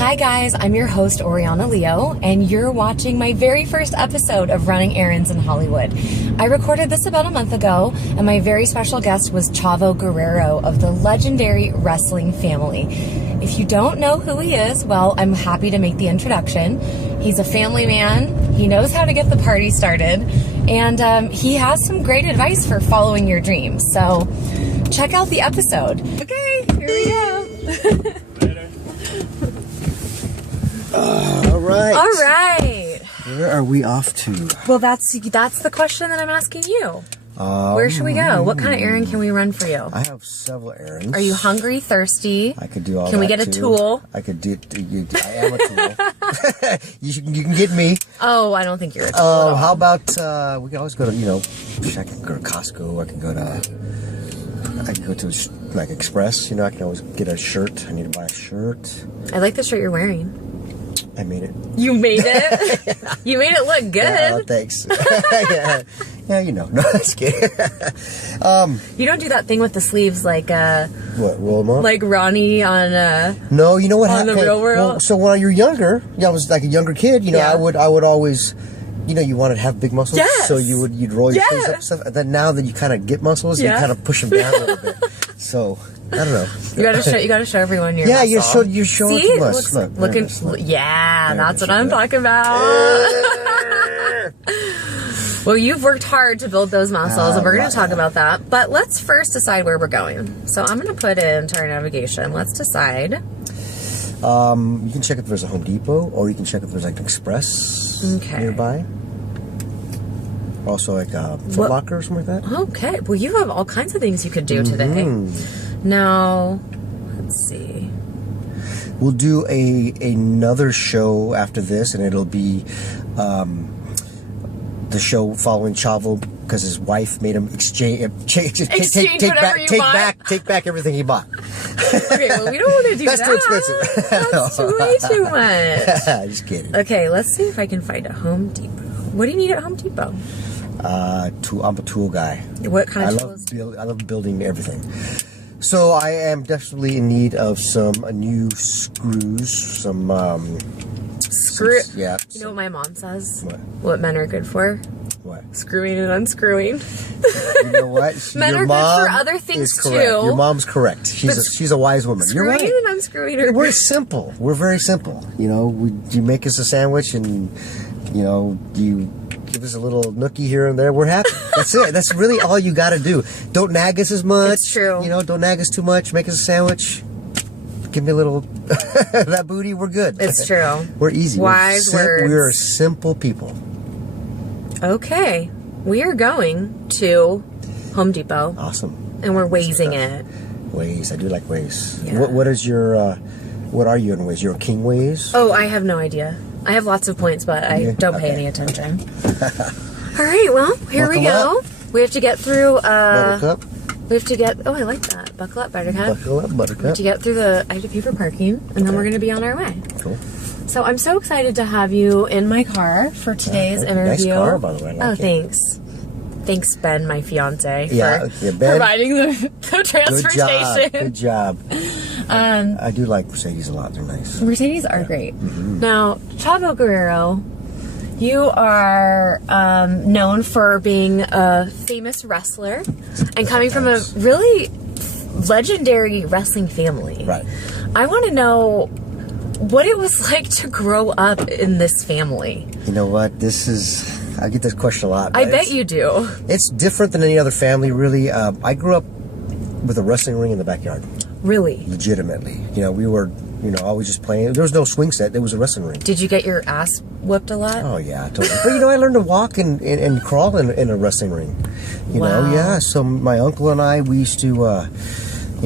Hi guys, I'm your host Oriana Leo, and you're watching my very first episode of Running Errands in Hollywood. I recorded this about a month ago, and my very special guest was Chavo Guerrero of the legendary wrestling family. If you don't know who he is, well, I'm happy to make the introduction. He's a family man, he knows how to get the party started, and he has some great advice for following your dreams. So check out the episode. Okay, here we go. All right. All right. Where are we off to? Well, that's the question that I'm asking you. Where should we go? What kind of errand can we run for you? I have several errands. Are you hungry, thirsty? I could do all that. Can we get a tool? I could do. I am a tool. you can get me. Oh, I don't think you're a tool. How about we can always go to I can go to Costco. I can go to like Express. I can always get a shirt. I need to buy a shirt. I like the shirt you're wearing. I made it. You made it? You made it look good. Yeah, thanks. Yeah, No, just kidding. You don't do that thing with the sleeves like what, roll them up? Like Ronnie on No, you know what happened? On the Real World? Well, so when you're younger, I was like a younger kid, I would always, you wanted to have big muscles. Yes. So you'd roll your sleeves up and stuff. And then now that you kind of get muscles, you kind of push them down a little bit. So I don't know. You gotta show everyone your muscle. Yeah, you're showing See? too much. Look. Yeah, that's what I'm talking about. Well, you've worked hard to build those muscles, and we're going to talk about that. But let's first decide where we're going. So I'm going to put into our navigation. Let's decide. You can check if there's a Home Depot, or you can check if there's like an Express nearby. Also, like a Foot Locker or something like that. Okay. Well, you have all kinds of things you could do today. Now, let's see. We'll do another show after this, and it'll be the show following Chavo because his wife made him take back everything he bought. Okay, well, we don't want to do that. That's too expensive. That's way too much. Just kidding. Okay, let's see if I can find a Home Depot. What do you need at Home Depot? I'm a tool guy. What kind of tools? I love building everything. So I am definitely in need of some new screws, some yeah. You know what my mom says? What? What men are good for? What? Screwing and unscrewing. You know what? Men are good for other things too. Your mom's correct. She's a wise woman. You're right. Screwing and unscrewing. We're simple. We're very simple. You make us a sandwich and you give us a little nookie here and there. We're happy. That's it. That's really all you got to do. Don't nag us as much. It's true. Don't nag us too much. Make us a sandwich. Give me a little that booty. We're good. It's true. We're easy. Wise words. We are simple people. Okay, we are going to Home Depot. Awesome. And we're Wazing it. Waze. I do like Waze. Yeah. What is your? What are you in Waze? You're a king Waze? Oh, I have no idea. I have lots of points, but I don't pay any attention. All right, well, here we go. We have to get through. Buttercup. We have to get. Oh, I like that. Buckle up, Buttercup. Buckle up, Buttercup. We have to get through the paper parking, and then we're going to be on our way. Cool. So I'm so excited to have you in my car for today's interview. Nice car, by the way. I like it. Thanks. Thanks, Ben, my fiance, Ben, providing the transportation. Good job. I do like Mercedes a lot. They're nice. Mercedes are great. Now, Chavo Guerrero, you are known for being a famous wrestler and coming from a really legendary wrestling family. Right. I want to know what it was like to grow up in this family. You know what? I get this question a lot. I bet you do. It's different than any other family, really. I grew up with a wrestling ring in the backyard. Really? Legitimately. We were, always just playing. There was no swing set. There was a wrestling ring. Did you get your ass whipped a lot? Oh, yeah. Totally. But, I learned to walk and crawl in a wrestling ring. Wow. Yeah. So my uncle and I, we used to,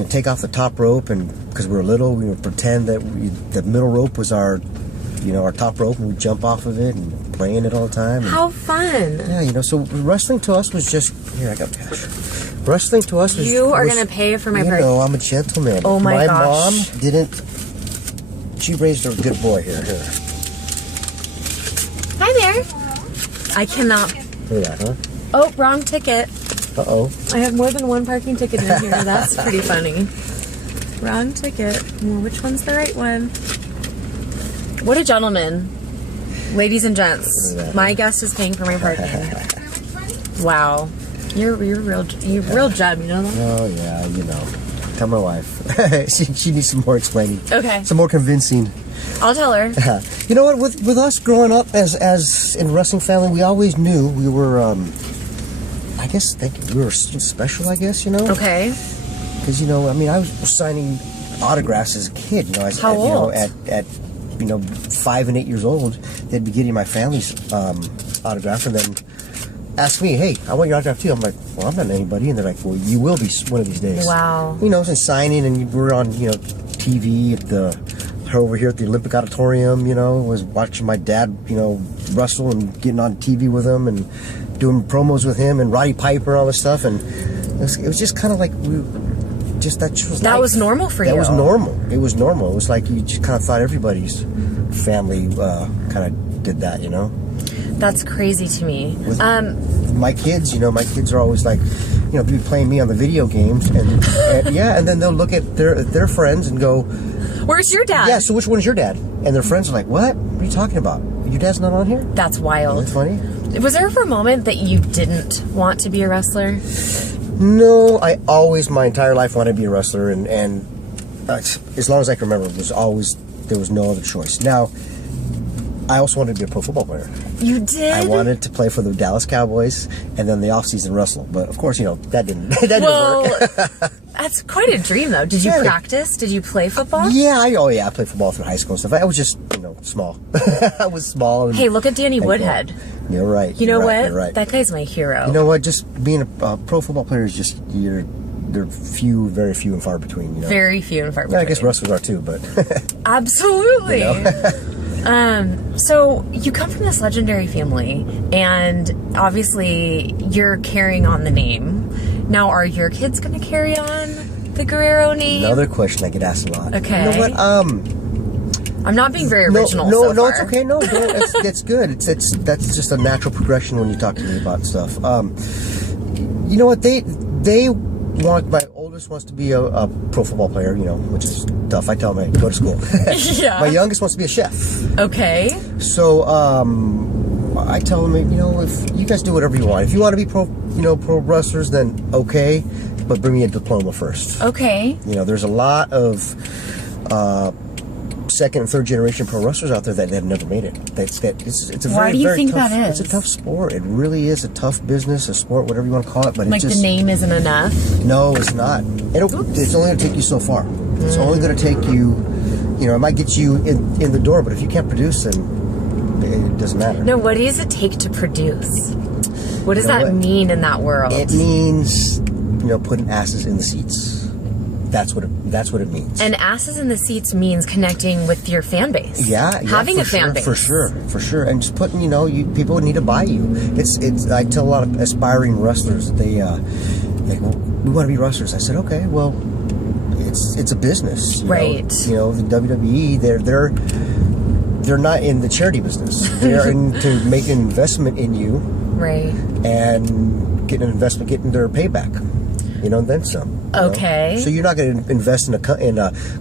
take off the top rope, and because we were little, we would pretend that the middle rope was our top rope, and we'd jump off of it and play in it all the time. How fun. Yeah, so wrestling to us was just, here, I got cash. Wrestling to us was... You are going to pay for my party. I'm a gentleman. Oh my gosh. My mom didn't... She raised a good boy. Here. Hi there. I cannot... Look at that, huh? Oh, wrong ticket. Uh-oh. I have more than one parking ticket in here. That's pretty funny. Wrong ticket. Well, which one's the right one? What a gentleman. Ladies and gents, my guest is paying for my parking. Wow. You're real gem, you know that? Oh, yeah, you know. Tell my wife. she needs some more explaining. Okay. Some more convincing. I'll tell her. You know what? With us growing up as in wrestling family, we always knew we were, I guess, we were special, I guess, you know? Okay. Because, you know, I mean, I was signing autographs as a kid, you know. How old? At 5 and 8 years old, they'd be getting my family's autograph and then ask me, hey, I want your autograph too. I'm like, well, I'm not anybody. And they're like, well, you will be one of these days. Wow. You know, and signing, and we're on, you know, TV at over here at the Olympic Auditorium, you know, was watching my dad, you know, wrestle and getting on TV with him and doing promos with him and Roddy Piper and all this stuff. And it was just kind of like, that was normal for you. That was normal. It was normal. It was like you just kind of thought everybody's family kind of did that, you know? That's crazy to me. With my kids, you know, my kids are always like, you know, be playing me on the video games, and then they'll look at their friends and go, "Where's your dad?" Yeah, so which one is your dad? And their friends are like, "What? What are you talking about? Your dad's not on here?" That's wild. That's funny. Was there ever a moment that you didn't want to be a wrestler? No, I always, my entire life, wanted to be a wrestler, and as long as I can remember, there was no other choice. Now, I also wanted to be a pro football player. You did? I wanted to play for the Dallas Cowboys and then the off-season wrestle. But, of course, you know, that didn't work. That's quite a dream, though. Did you practice? Did you play football? Yeah, I played football through high school and stuff. I was just, you know, small. I was small. Hey, look at Danny Woodhead. You're right. You know what? You're right. That guy's my hero. You know what? Just being a pro football player is just, they're very few and far between. You know? Very few and far between. Yeah, I guess wrestlers are too, but... Absolutely. You know? So you come from this legendary family, and obviously you're carrying on the name. Now, are your kids going to carry on the Guerrero name? Another question I get asked a lot. Okay. You know what? I'm not being very original. No, so far. It's okay. No, it's good. That's just a natural progression when you talk to me about stuff. You know what? They want, my oldest wants to be a pro football player, you know, which is tough. I tell them, go to school. Yeah. My youngest wants to be a chef. Okay. So I tell them, you know, if you guys do whatever you want. If you want to be pro wrestlers, then okay, but bring me a diploma first. Okay. You know, there's a lot of second and third generation pro wrestlers out there that have never made it. It's a Why do you think that is? It's a tough sport. It really is a tough business, a sport, whatever you want to call it. But like, the name isn't enough? No, it's not. It's only going to take you so far. It's only going to take you, you know, it might get you in the door, but if you can't produce, then it doesn't matter. No, what does it take to produce? What does that mean in that world? It means, you know, putting asses in the seats. That's what it means. And asses in the seats means connecting with your fan base. Yeah, having a fan base. For sure. And just putting, you know, people need to buy you. It's. I tell a lot of aspiring wrestlers that they well, we want to be wrestlers. I said, okay, well, it's a business, right? You know, the WWE, they're not in the charity business. They're into making an investment in you, right? And getting their payback. You know, and then some. Okay. Know? So you're not going to invest in a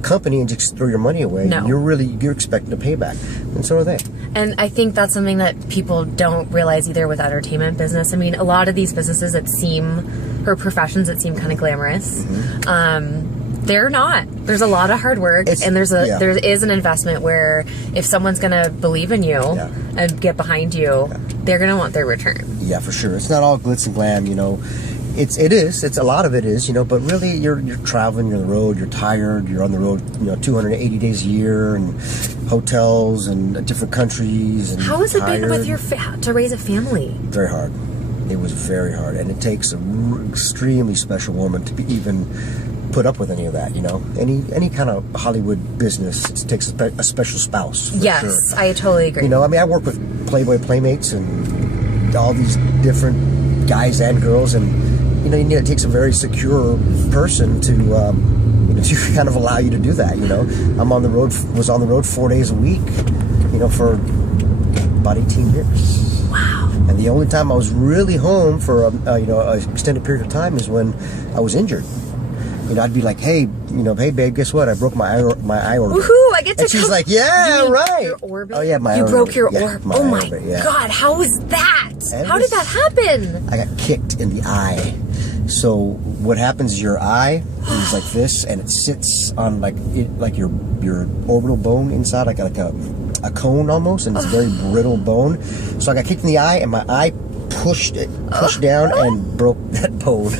company and just throw your money away. No. You're expecting a payback, and so are they. And I think that's something that people don't realize either with entertainment business. I mean, a lot of these businesses or professions that seem kind of glamorous, they're not. There's a lot of hard work, and there is an investment where if someone's going to believe in you and get behind you, they're going to want their return. Yeah, for sure. It's not all glitz and glam, you know. It's a lot of it is, you know, but really you're traveling, you're on the road, you're tired, you're on the road, you know, 280 days a year, and hotels and different countries. And how has it been with to raise a family? Very hard. It was very hard, and it takes an extremely special woman to even put up with any of that, you know. Any kind of Hollywood business, it takes a special spouse. Yes, sure. I totally agree. You know, I mean, I work with Playboy Playmates and all these different guys and girls, and you know, it takes a very secure person to kind of allow you to do that. You know, was on the road 4 days a week, you know, for about 18 years. Wow. And the only time I was really home for an extended period of time is when I was injured. You know, I'd be like, hey babe, guess what? I broke my aorta. Woohoo! I get to And she's come- like, yeah, right. Your orbit? Oh, yeah, my You orbit. broke your Yeah, orbit. my Oh, my orbit, yeah. God. How was that? It How did that happen? I got kicked in the eye. So what happens is your eye is like this, and it sits on like your orbital bone inside, like a cone almost, and it's a very brittle bone. So I got kicked in the eye, and my eye pushed down and broke that bone.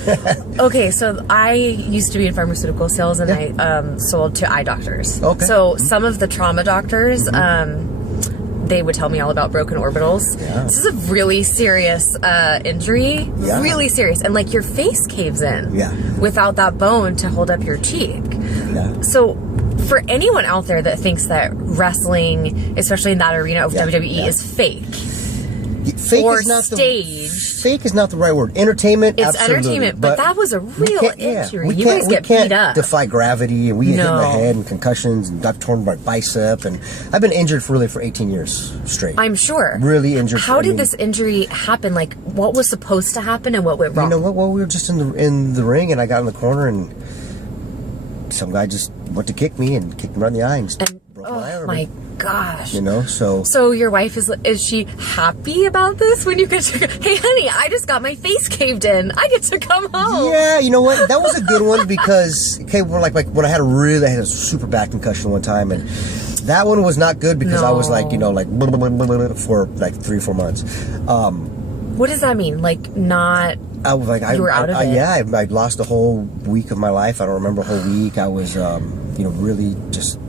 Okay, so I used to be in pharmaceutical sales, and I sold to eye doctors. Okay. So some of the trauma doctors, they would tell me all about broken orbitals. Yeah. This is a really serious injury. Yeah. Really serious. And like your face caves in Yeah. without that bone to hold up your cheek. Yeah. So for anyone out there that thinks that wrestling, especially in that arena of WWE, is fake Fake or is not staged. Fake is not the right word. Entertainment, It's absolutely. entertainment, but that was a real injury. We You guys get can't beat up. defy gravity, and we get hit in the No. head and concussions, and I've torn my bicep, and I've been injured for 18 years straight. I'm sure. Really injured. How did this injury happen? Like, what was supposed to happen and what went wrong? You know what? Well, we were just in the ring, and I got in the corner, and some guy just went to kick me and kicked me right in the eye and broke my eye. Oh my gosh. You know, so your wife is she happy about this when you get to, hey honey, I just got my face caved in. I get to come home. yeah, you know what? That was a good one because like when I had a super bad concussion one time, and that one was not good because I was like, you know, like for like 3 or 4 months. What does that mean? Like not I was like, you were out of it? Yeah, I lost a whole week of my life. I don't remember a whole week. I was, you know, really just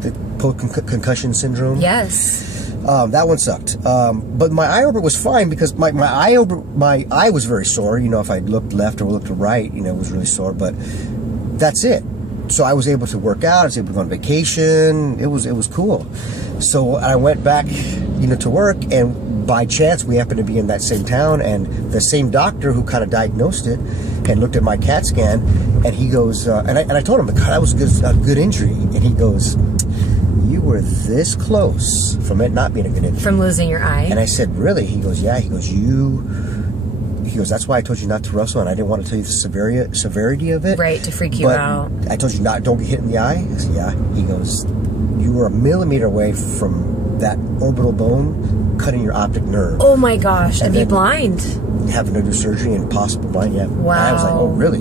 the post-concussion syndrome. Yes. That one sucked. But my eye orbit was fine because my eye was very sore. You know, if I looked left or looked right, you know, it was really sore. But that's it. So I was able to work out. I was able to go on vacation. It was cool. So I went back, you know, to work, and by chance we happened to be in that same town, and the same doctor who kind of diagnosed it and looked at my CAT scan, and he goes, and I told him, God, that was a good injury, and he goes, you were this close from it not being a good injury. From losing your eye? And I said, really? He goes, yeah. He goes, that's why I told you not to wrestle, and I didn't want to tell you the severity of it. Right, to freak you out. I told you don't get hit in the eye. I said, yeah. He goes, you were a millimeter away from that orbital bone cutting your optic nerve. Oh my gosh, and be then blind. Having to do surgery and possible blind, yeah. Wow. And I was like, oh, really?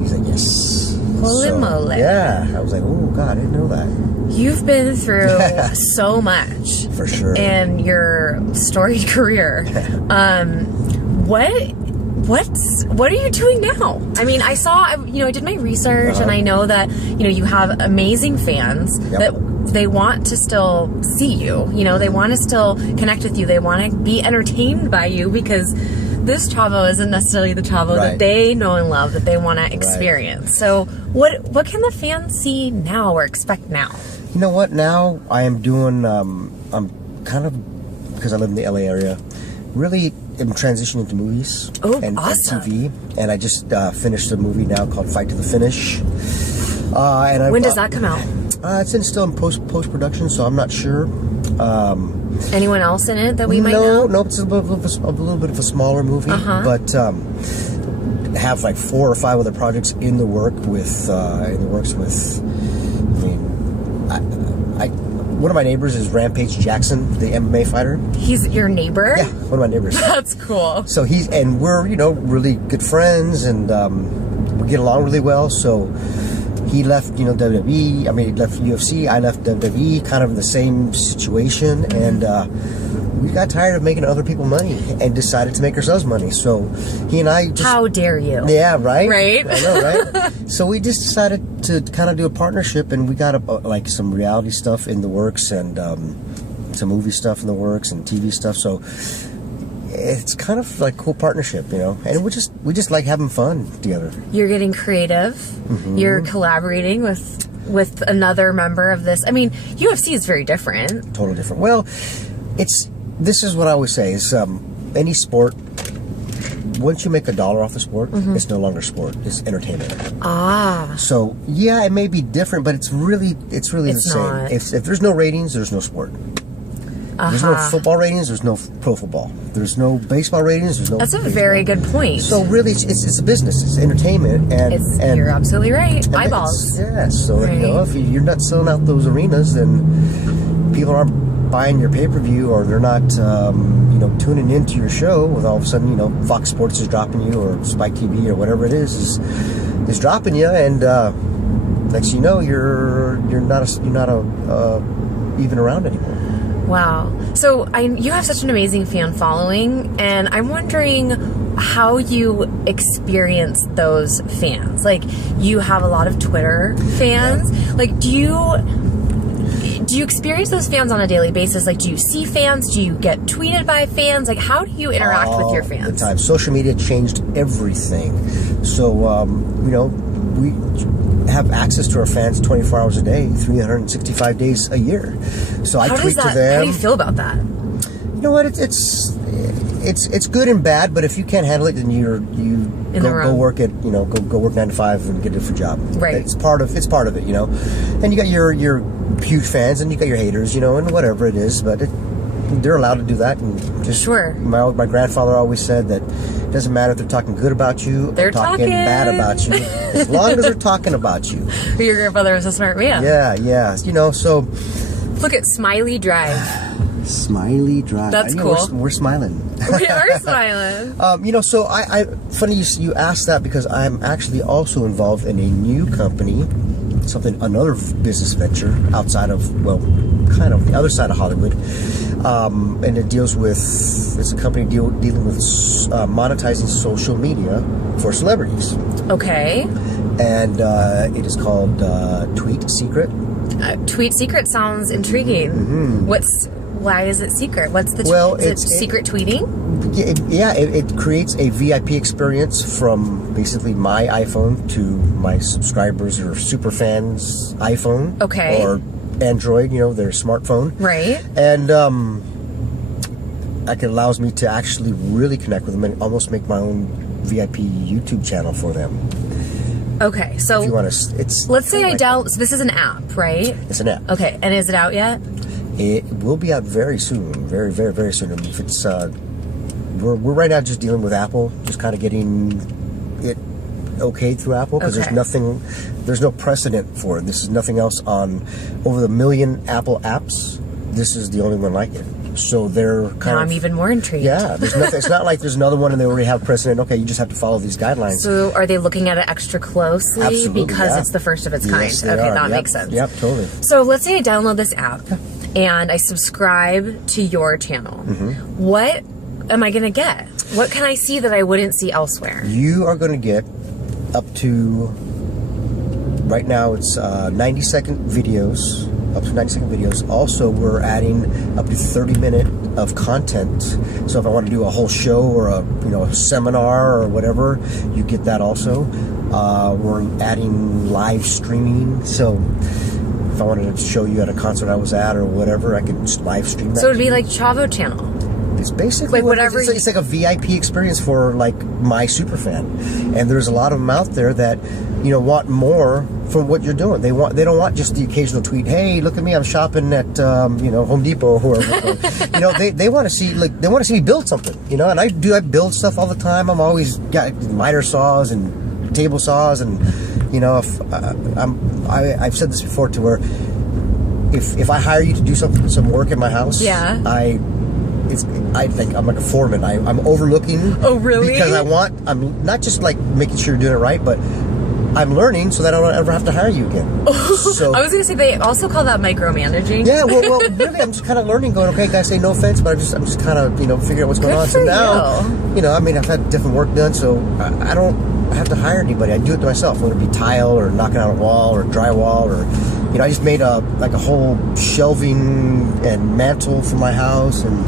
He's like, yes. Holy moly. Yeah. I was like, oh, God, I didn't know that. You've been through so much. For sure. In your storied career. What are you doing now? I mean, I saw, you know, I did my research, and I know that, you know, you have amazing fans that they want to still see you. You know, they want to still connect with you. They want to be entertained by you, because this Chavo isn't necessarily the Chavo that they know and love, that they want to experience. So what can the fans see now or expect now? You know what? Now I am doing, I'm kind of, because I live in the LA area, really am transitioning to movies and TV. And I just finished a movie now called Fight to the Finish. When does that come out? It's still in post-production, so I'm not sure. Anyone else in it that we might know? No, it's a little bit of a smaller movie, but have like 4 or 5 other projects in the works with. I mean, one of my neighbors is Rampage Jackson, the MMA fighter. He's your neighbor? Yeah, one of my neighbors. That's cool. So we're, you know, really good friends, and we get along really well. So he left, you know, WWE. I mean, he left UFC. I left WWE, kind of in the same situation, and we got tired of making other people money and decided to make ourselves money. So he and I just... How dare you? Yeah, right? Right? I know, right? So we just decided to kind of do a partnership, and we got like some reality stuff in the works, and some movie stuff in the works, and TV stuff. So it's kind of like a cool partnership, you know, and we just like having fun together. You're getting creative. You're collaborating with another member of this. I mean, UFC is very different. Totally different. Well, this is what I always say is any sport, once you make $1 off the sport, it's no longer sport, it's entertainment. So yeah, it may be different, but it's really the same. Not. If there's no ratings, there's no sport. There's no football ratings. There's no pro football. There's no baseball ratings. There's no. That's a very good point. So really, it's a business. It's entertainment, and you're absolutely right. Eyeballs. So right. If you're not selling out those arenas, then people aren't buying your pay-per-view, or they're not tuning into your show. With all of a sudden, Fox Sports is dropping you, or Spike TV, or whatever it is dropping you, and next you know, you're not even around anymore. Wow. So you have such an amazing fan following, and I'm wondering how you experience those fans. Like, you have a lot of Twitter fans. Yeah. Like, do you experience those fans on a daily basis? Like, do you see fans? Do you get tweeted by fans? Like, how do you interact with your fans? All the time. Social media changed everything. So, we have access to our fans 24 hours a day, 365 days a year. So I tweet to them. How do you feel about that? You know what? It's good and bad. But if you can't handle it, then go work at go work 9 to 5 and get a different job. Right. It's part of it. And you got your huge fans, and you got your haters. And whatever it is, but they're allowed to do that. And just sure. My grandfather always said that it doesn't matter if they're talking good about you or talking bad about you, as long as they're talking about you. Your grandfather was a smart man. Yeah. So look at Smiley Drive. Smiley Drive. That's cool. We're smiling. We are smiling. So I funny you asked that, because I'm actually also involved in a new company, another business venture outside of, kind of the other side of Hollywood, and it's a company dealing with monetizing social media for celebrities. Okay. And it is called Tweet Secret. Tweet Secret sounds intriguing. Mm-hmm. Why is it secret? What's the is it secret tweeting? It creates a VIP experience from basically my iPhone to my subscribers or super fans' iPhone. Okay. Or Android, their smartphone. Right. And that allows me to actually really connect with them and almost make my own VIP YouTube channel for them. Okay, so if you want to, let's say I download. So this is an app, right? It's an app. Okay, and is it out yet? It will be out very soon, very, very, very soon. If it's, we're right now just dealing with Apple, just kind of getting it okayed through Apple, because there's no precedent for it. This is nothing else on over the million Apple apps. This is the only one like it. So they're kind of. I'm even more intrigued. Yeah, there's nothing. It's not like there's another one and they already have precedent. Okay, you just have to follow these guidelines. So are they looking at it extra closely? Absolutely, because it's the first of its kind? Yes, okay, that makes sense. Yep, totally. So let's say I download this app and I subscribe to your channel. Mm-hmm. What am I going to get? What can I see that I wouldn't see elsewhere? You are going to get up to, right now it's 90-second videos. Up to 90-second videos. Also, we're adding up to 30-minute of content. So if I want to do a whole show or a seminar or whatever, you get that also. We're adding live streaming. So if I wanted to show you at a concert I was at or whatever, I could just live stream that. So it'd be like Chavo channel. It's basically it's like a VIP experience for like my super fan, and there's a lot of them out there that want more from what you're doing. They don't want just the occasional tweet. Hey, look at me! I'm shopping at Home Depot or whoever. They want to see me build something. And I build stuff all the time. I'm always got miter saws and table saws, and if I've said this before to where if I hire you to do some work in my house, I'm like a foreman. I'm overlooking. Oh, really? Because I'm not just like making sure you're doing it right, but I'm learning so that I don't ever have to hire you again. So I was going to say they also call that micromanaging. Yeah, well, really, I'm just kind of learning. Going, okay, guys, say no offense, but I'm just kind of figuring out what's going on. So now, I've had different work done, so I don't have to hire anybody. I do it to myself, whether it be tile or knocking out a wall or drywall or I just made a whole shelving and mantle for my house, and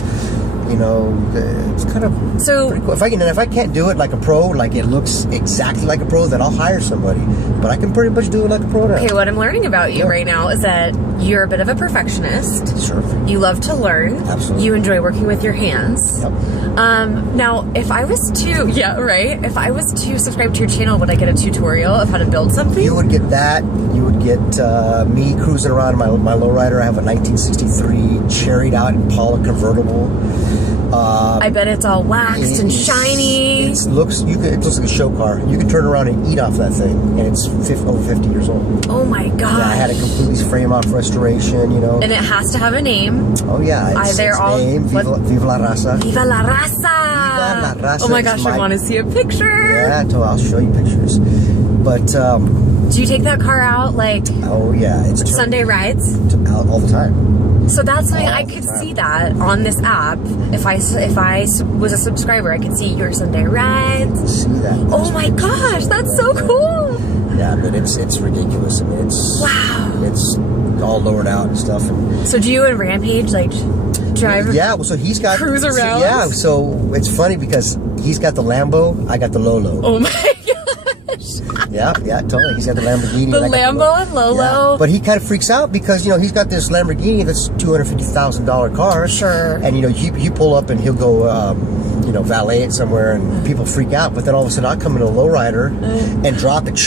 it's kind of pretty cool. If I can't do it like a pro, like it looks exactly like a pro, then I'll hire somebody. But I can pretty much do it like a pro now. Okay, what I'm learning about you right now is that you're a bit of a perfectionist. Sure. You love to learn. Absolutely. You enjoy working with your hands. Yep. Now, if I was to subscribe to your channel, would I get a tutorial of how to build something? You would get that. You would get me cruising around my lowrider. I have a 1963 cherried out Impala convertible. I bet it's all waxed and shiny. It looks like a show car. You can turn around and eat off that thing, and it's over 50 years old. Oh my gosh. Yeah, I had it completely frame off restoration, you know. And it has to have a name. Oh yeah, it's name, Viva la Raza. Viva la Raza. Viva la Raza. Oh my gosh, I want to see a picture. Yeah, I'll show you pictures. But do you take that car out like? Oh yeah, it's Sunday rides. Out all the time. So that's something I could see that on this app. If I was a subscriber, I could see your Sunday rides. See that? Oh my gosh, that's so cool. Yeah, but it's ridiculous. I mean, it's all lowered out and stuff. And so do you and Rampage like drive? Yeah, well, so he's got cruise around. Yeah, so it's funny because he's got the Lambo, I got the Lolo. Oh my gosh. Yeah, totally. He's got the Lamborghini. The Lambo and Lolo. Yeah. But he kind of freaks out because, you know, he's got this Lamborghini that's $250,000 car. Sure. And, you know, you pull up and he'll go, you know, valet it somewhere and people freak out. But then all of a sudden I'll come in a lowrider and drop it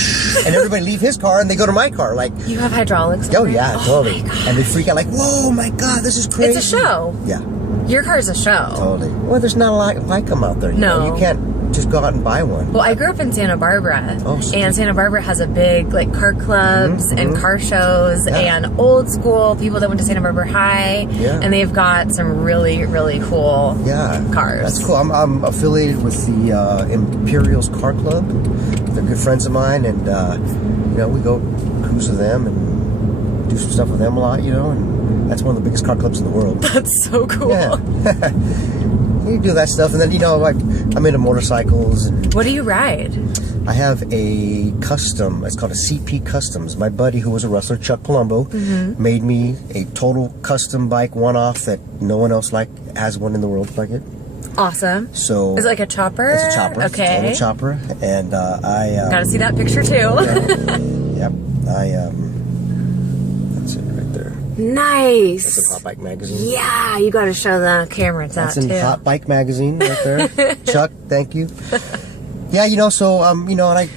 and everybody leave his car and they go to my car. Like, you have hydraulics? Oh, yeah, totally. And they freak out like, whoa, my God, this is crazy. It's a show. Yeah. Your car's a show. Totally. Well, there's not a lot like them out there. You know? You can't just go out and buy one. Well, I grew up in Santa Barbara, and Santa Barbara has a big like car clubs and car shows and old school people that went to Santa Barbara High, and they've got some really, really cool cars. That's cool. I'm affiliated with the Imperials Car Club. They're good friends of mine, and you know, we go cruise with them and do some stuff with them a lot, you know, and that's one of the biggest car clubs in the world. That's so cool. Yeah. You do that stuff, and then, you know, I'm into motorcycles. And what do you ride? I have a custom. It's called a CP Customs. My buddy, who was a wrestler, Chuck Palumbo, made me a total custom bike, one-off that no one else has one in the world like it. Awesome. So is it like a chopper? It's a chopper. Okay. It's a chopper, and I gotta see that picture too. Yep. That's it right there. Nice. That's in Hot Bike Magazine. Yeah, you got to show the camera that too. That's in Hot Bike Magazine right there. Chuck, thank you. Yeah, you know, so you know, and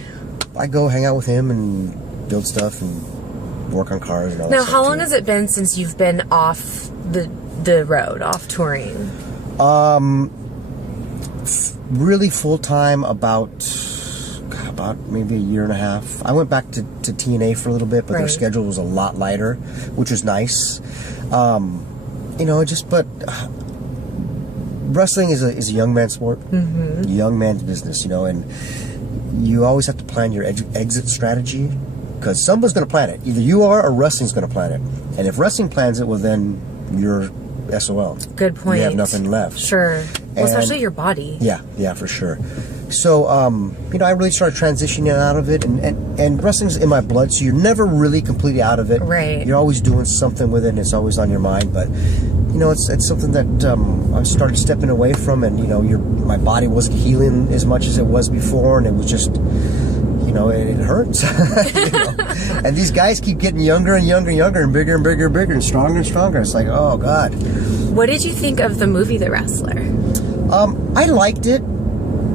I go hang out with him and build stuff and work on cars and all that stuff. Now, how long has it been since you've been off the road, off touring? Really full time about maybe a year and a half. I went back to TNA for a little bit, but their schedule was a lot lighter, which was nice. You know, but wrestling is a young man's sport, young man's business, you know, and you always have to plan your exit strategy because someone's going to plan it. Either you are or wrestling's going to plan it. And if wrestling plans it, well, then you're SOL. Good point. You have nothing left. Sure. Well, especially your body. Yeah, for sure. So, you know, I really started transitioning out of it, and wrestling's in my blood, so you're never really completely out of it. Right. You're always doing something with it, and it's always on your mind, but, you know, it's something that I started stepping away from, and, you know, my body wasn't healing as much as it was before, and it was just, you know, it hurts. You know? And these guys keep getting younger and younger and younger and bigger and bigger and bigger and stronger and stronger. It's like, oh, God. What did you think of the movie The Wrestler? I liked it.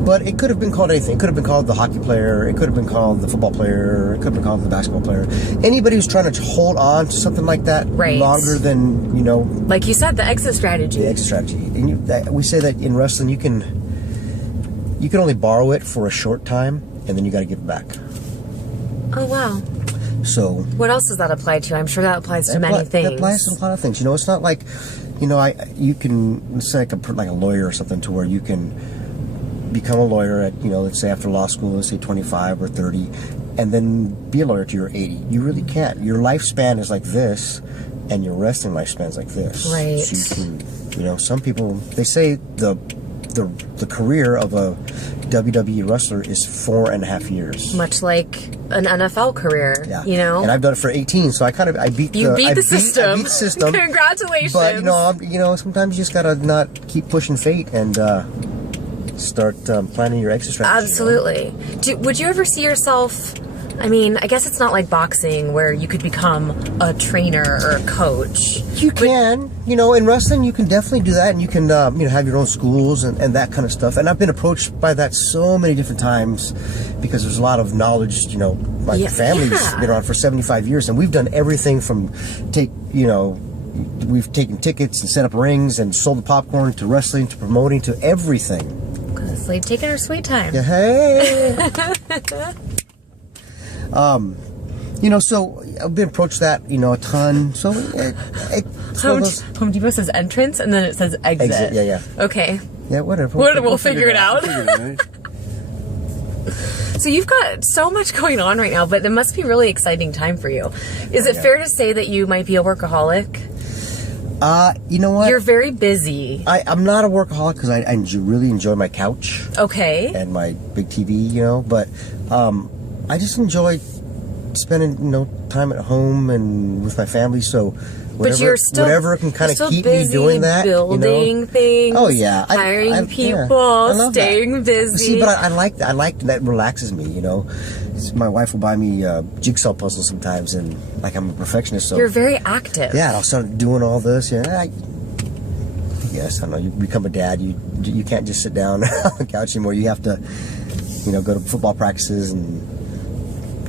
But it could have been called anything. It could have been called the hockey player. It could have been called the football player. It could have been called the basketball player. Anybody who's trying to hold on to something like that longer than, you know... Like you said, the exit strategy. The exit strategy. And we say that in wrestling, you can only borrow it for a short time, and then you got to give it back. Oh, wow. So... What else does that apply to? I'm sure that applies to many things. That applies to a lot of things. You know, it's not like, you know, you can... It's like a lawyer or something to where you can... become a lawyer at, you know, let's say after law school, let's say 25 or 30, and then be a lawyer till you're 80. You really can't. Your lifespan is like this, and your wrestling lifespan is like this. Right. So you can, you know, some people, they say the career of a WWE wrestler is 4.5 years. Much like an NFL career, you know? And I've done it for 18, so I beat the system. I beat the system. Congratulations. But, you know, sometimes you just gotta not keep pushing fate and, start planning your exit strategy. Absolutely. Would you ever see yourself I mean, I guess it's not like boxing where you could become a trainer or a coach. You can, in wrestling, you can definitely do that, and you can, have your own schools and that kind of stuff. And I've been approached by that so many different times because there's a lot of knowledge, my family's been on for 75 years, and we've done everything from we've taken tickets and set up rings and sold the popcorn to wrestling to promoting to everything. Slave taking her sweet time. Yeah, hey. So I've been approached that, a ton. So Home Depot says entrance and then it says exit. Yeah. Okay. Yeah, whatever. We'll figure it out. So you've got so much going on right now, but it must be a really exciting time for you. Is it fair to say that you might be a workaholic? You know what? You're very busy. I'm not a workaholic because I really enjoy my couch. Okay. And my big TV, but I just enjoy spending, time at home and with my family. So whatever can kind of keep me doing that. Building things. Oh yeah. Hiring people. Staying busy. See, but I like that. I like that. Relaxes me. My wife will buy me jigsaw puzzles sometimes, and I'm a perfectionist. So you're very active. Yeah, I'll start doing all this. Yeah. Yes, I know. You become a dad. You can't just sit down on the couch anymore. You have to, go to football practices and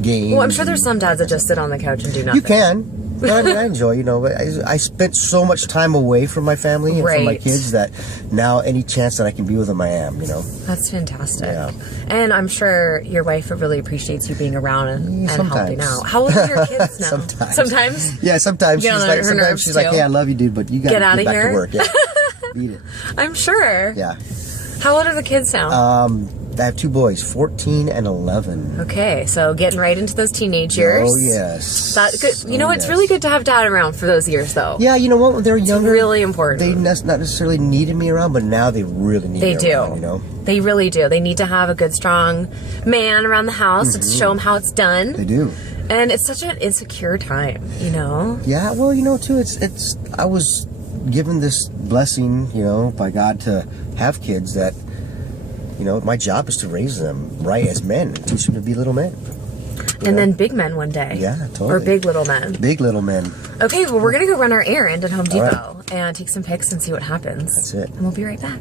games. Well, I'm sure there's some dads that just sit on the couch and do nothing. You can. But I enjoy, but I spent so much time away from my family and from my kids that now any chance that I can be with them, I am, That's fantastic. Yeah. And I'm sure your wife really appreciates you being around and helping out. How old are your kids now? Sometimes. Yeah, sometimes. Sometimes she's like, hey, I love you, dude, but you got to get back to work. Yeah. Beat it. I'm sure. Yeah. How old are the kids now? I have 2 boys, 14 and 11. Okay, so getting right into those teenage years. Oh, yes. It's really good to have dad around for those years, though. Yeah, you know what? When they were younger, really important. They not necessarily needed me around, but now they really need me around, They really do. They need to have a good, strong man around the house to show them how it's done. They do. And it's such an insecure time, Yeah, well, too, I was given this blessing, by God to have kids that, my job is to raise them right as men and teach them to be little men. And then big men one day. Yeah, totally. Or big little men. Big little men. Okay, well, we're going to go run our errand at Home Depot and take some pics and see what happens. That's it. And we'll be right back.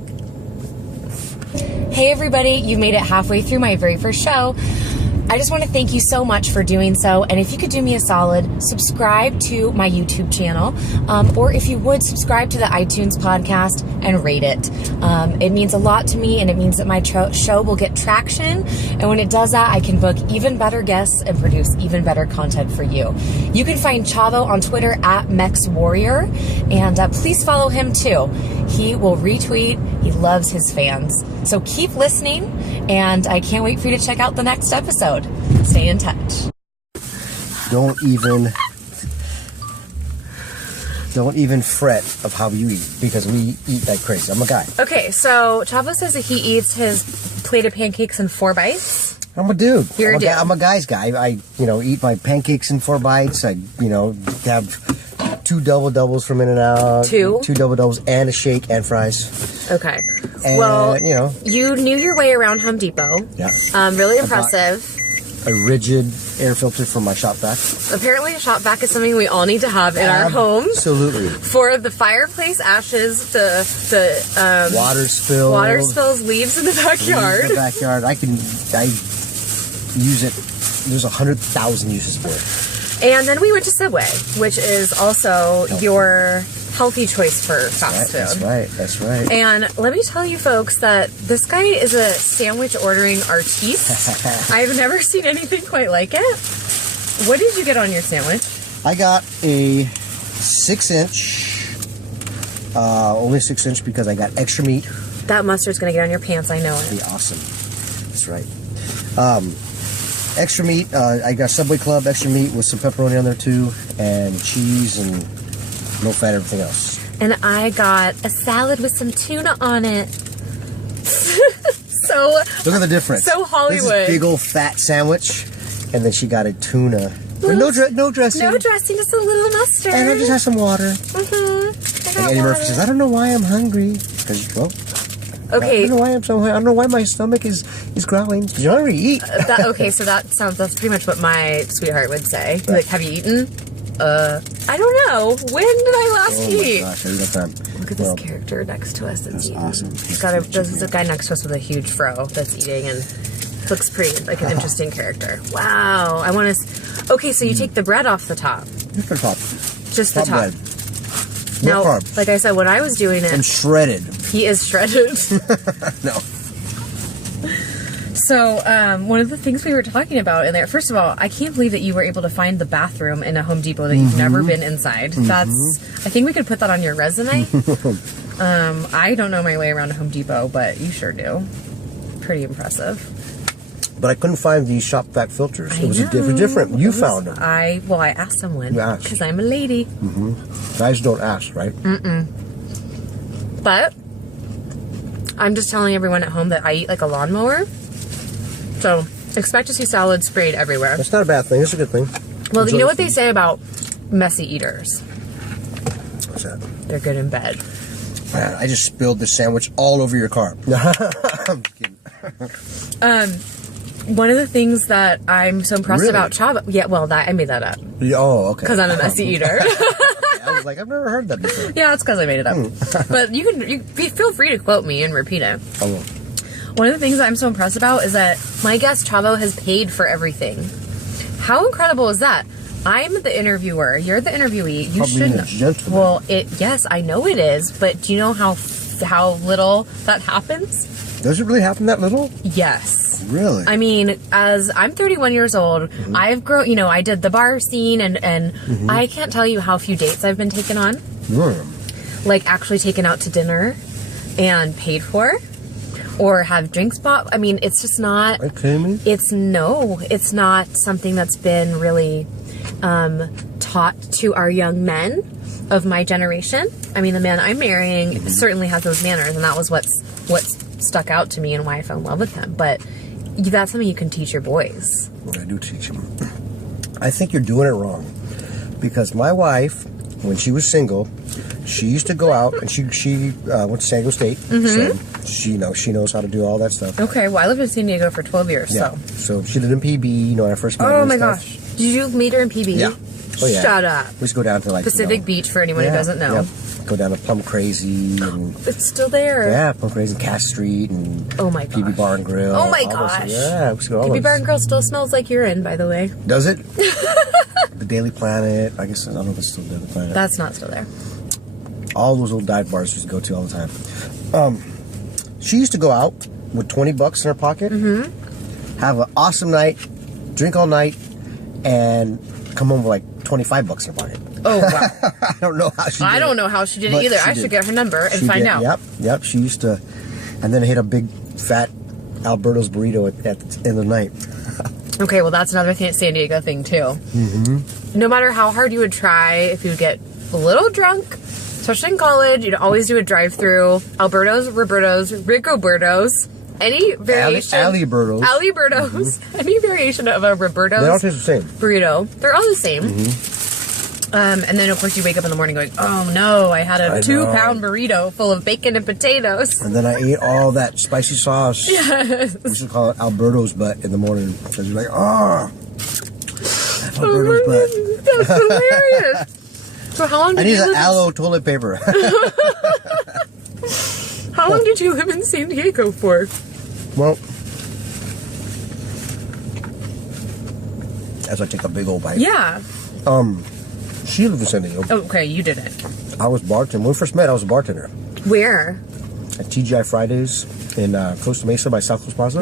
Hey, everybody. You made it halfway through my very first show. I just want to thank you so much for doing so. And if you could do me a solid, subscribe to my YouTube channel. Or if you would, subscribe to the iTunes podcast and rate it. It means a lot to me, and it means that my show will get traction. And when it does that, I can book even better guests and produce even better content for you. You can find Chavo on Twitter at MexWarrior. And please follow him too. He will retweet. He loves his fans. So keep listening, and I can't wait for you to check out the next episode. Stay in touch. Don't even fret of how you eat, because we eat like crazy. I'm a guy. Okay, so Chavo says that he eats his plate of pancakes in 4 bites. I'm a dude. You're a dude. I'm a guy's guy. I eat my pancakes in 4 bites. I, have 2 doubles from In-N-Out. 2 doubles and a shake and fries. Okay. And, well, you knew your way around Home Depot. Yeah. Really impressive. A rigid air filter for my shop vac. Apparently a shop vac is something we all need to have in our homes. Absolutely. For the fireplace ashes, the water spills, leaves in the backyard. I use it. There's 100,000 uses for it. And then we went to Subway, which is also your healthy choice for fast food. That's right. And let me tell you folks that this guy is a sandwich ordering artiste. I've never seen anything quite like it. What did you get on your sandwich? I got a 6-inch, only 6-inch because I got extra meat. That mustard's gonna get on your pants, I know it. Be awesome. That's right. Extra meat, I got Subway Club extra meat with some pepperoni on there too, and cheese and no fat, everything else. And I got a salad with some tuna on it. So look at the difference. So Hollywood. This is big old fat sandwich, and then she got a tuna. No dressing. No dressing, just a little mustard. And I just have some water. Mm-hmm. And Eddie Murphy says, I don't know why I'm hungry. Because, well, Okay. I don't know why I'm so hungry. I don't know why my stomach is growling. You're hungry, eat. Okay, so that's pretty much what my sweetheart would say. Like, have you eaten? I don't know. When did I last eat? Oh my gosh, I don't have time. Look at this character next to us that's eating. Awesome. There's a guy next to us with a huge fro that's eating and looks pretty, like an interesting character. Wow. I want to... Okay, so you take the bread off the top. Just the top. Just the top. Bread. Now, No carbs. like I said, when I was doing it... I'm shredded. He is shredded. No. So, one of the things we were talking about in there, first of all, I can't believe that you were able to find the bathroom in a Home Depot that you've never been inside. I think we could put that on your resume. I don't know my way around a Home Depot, but you sure do. Pretty impressive. But I couldn't find these shop vac filters. It was different. You found them. I asked someone. You asked. Because I'm a lady. Guys don't ask, right? But I'm just telling everyone at home that I eat like a lawnmower. So expect to see salad sprayed everywhere. That's not a bad thing. It's a good thing. Well, you know what they say about messy eaters? What's that? They're good in bed. Man, I just spilled the sandwich all over your car. I'm just kidding. One of the things that I'm so impressed about Chavo... Yeah, well, I made that up. Oh, okay. Because I'm a messy eater. I was like, I've never heard that before. Yeah, it's because I made it up. But you feel free to quote me and repeat it. I will. One of the things that I'm so impressed about is that my guest Chavo has paid for everything. How incredible is that? I'm the interviewer. You're the interviewee. You shouldn't. Well, yes, I know it is. But do you know how little that happens? Does it really happen that little? Yes. Really? I mean, as I'm 31 years old, I've grown. I did the bar scene, and I can't tell you how few dates I've been taken on. Like actually taken out to dinner and paid for. Or have drinks bought. I mean, it's just not... Are you kidding me? It's not something that's been really taught to our young men of my generation. I mean, the man I'm marrying certainly has those manners, and that was what's stuck out to me and why I fell in love with him. But that's something you can teach your boys. I do teach them. I think you're doing it wrong. Because my wife, when she was single, she used to go out, and she went to San Diego State, so she knows how to do all that stuff. Okay, well, I lived in San Diego for 12 years, yeah. So she did in PB, when I first met her. Oh my gosh. Did you meet her in PB? Yeah. Oh, yeah. Shut up. We used to go down to Pacific Beach for anyone who doesn't know. Yeah. Go down to Plum Crazy and it's still there. Yeah, Plum Crazy and Cass Street and oh my gosh. PB Bar and Grill. Oh my gosh. Yeah, we used to go all PB Bar and Grill still smells like urine, by the way. Does it? The Daily Planet. I guess I don't know if it's still Daily Planet. That's not still there. All those old dive bars we used to go to all the time. She used to go out with $20 in her pocket, have an awesome night, drink all night, and come home with like $25 in her pocket. Oh, wow. I don't know how she did I don't know how she did it either. I should get her number and find out. Yep. She used to, and then hit a big, fat Alberto's burrito at the end of the night. Okay, well, that's another San Diego thing, too. No matter how hard you would try, if you would get a little drunk, especially in college, you'd always do a drive-through. Alberto's, Roberto's, Rigoberto's, any variation. Aliberto's. Any variation of a Roberto's. They all taste the same. Burrito. They're all the same. And then, of course, you wake up in the morning going, oh, no, I had a 2-pound burrito full of bacon and potatoes. And then I ate all that spicy sauce. Yes. We should call it Alberto's butt in the morning. Because you're like, Alberto's butt. That's hilarious. So how long did you live? I need aloe toilet paper. How long did you live in San Diego for? Well, as I take a big old bite. Yeah. She lived in San Diego. Okay, you didn't. I was bartender. When we first met, I was a bartender. Where? At TGI Fridays in Costa Mesa by South Coast Plaza.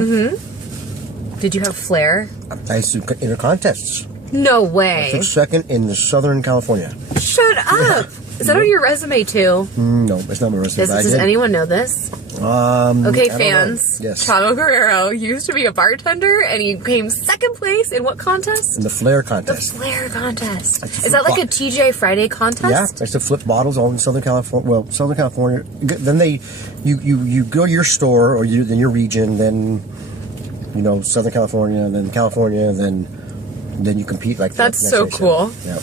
Did you have flair? I used to enter contests. No way. I took second in Southern California. Shut up. Is that on your resume too? No, it's not my resume. Does anyone know this? Okay, fans. Yes. Chavo Guerrero used to be a bartender, and he came second place in what contest? In the Flair contest. The Flair contest. Is that like a TJ Friday contest? Yeah, I used to flip bottles all in Southern California. Well, Southern California. Then you go to your store or then your region, then Southern California, and then California, and then you compete like that. That's so cool. Yeah.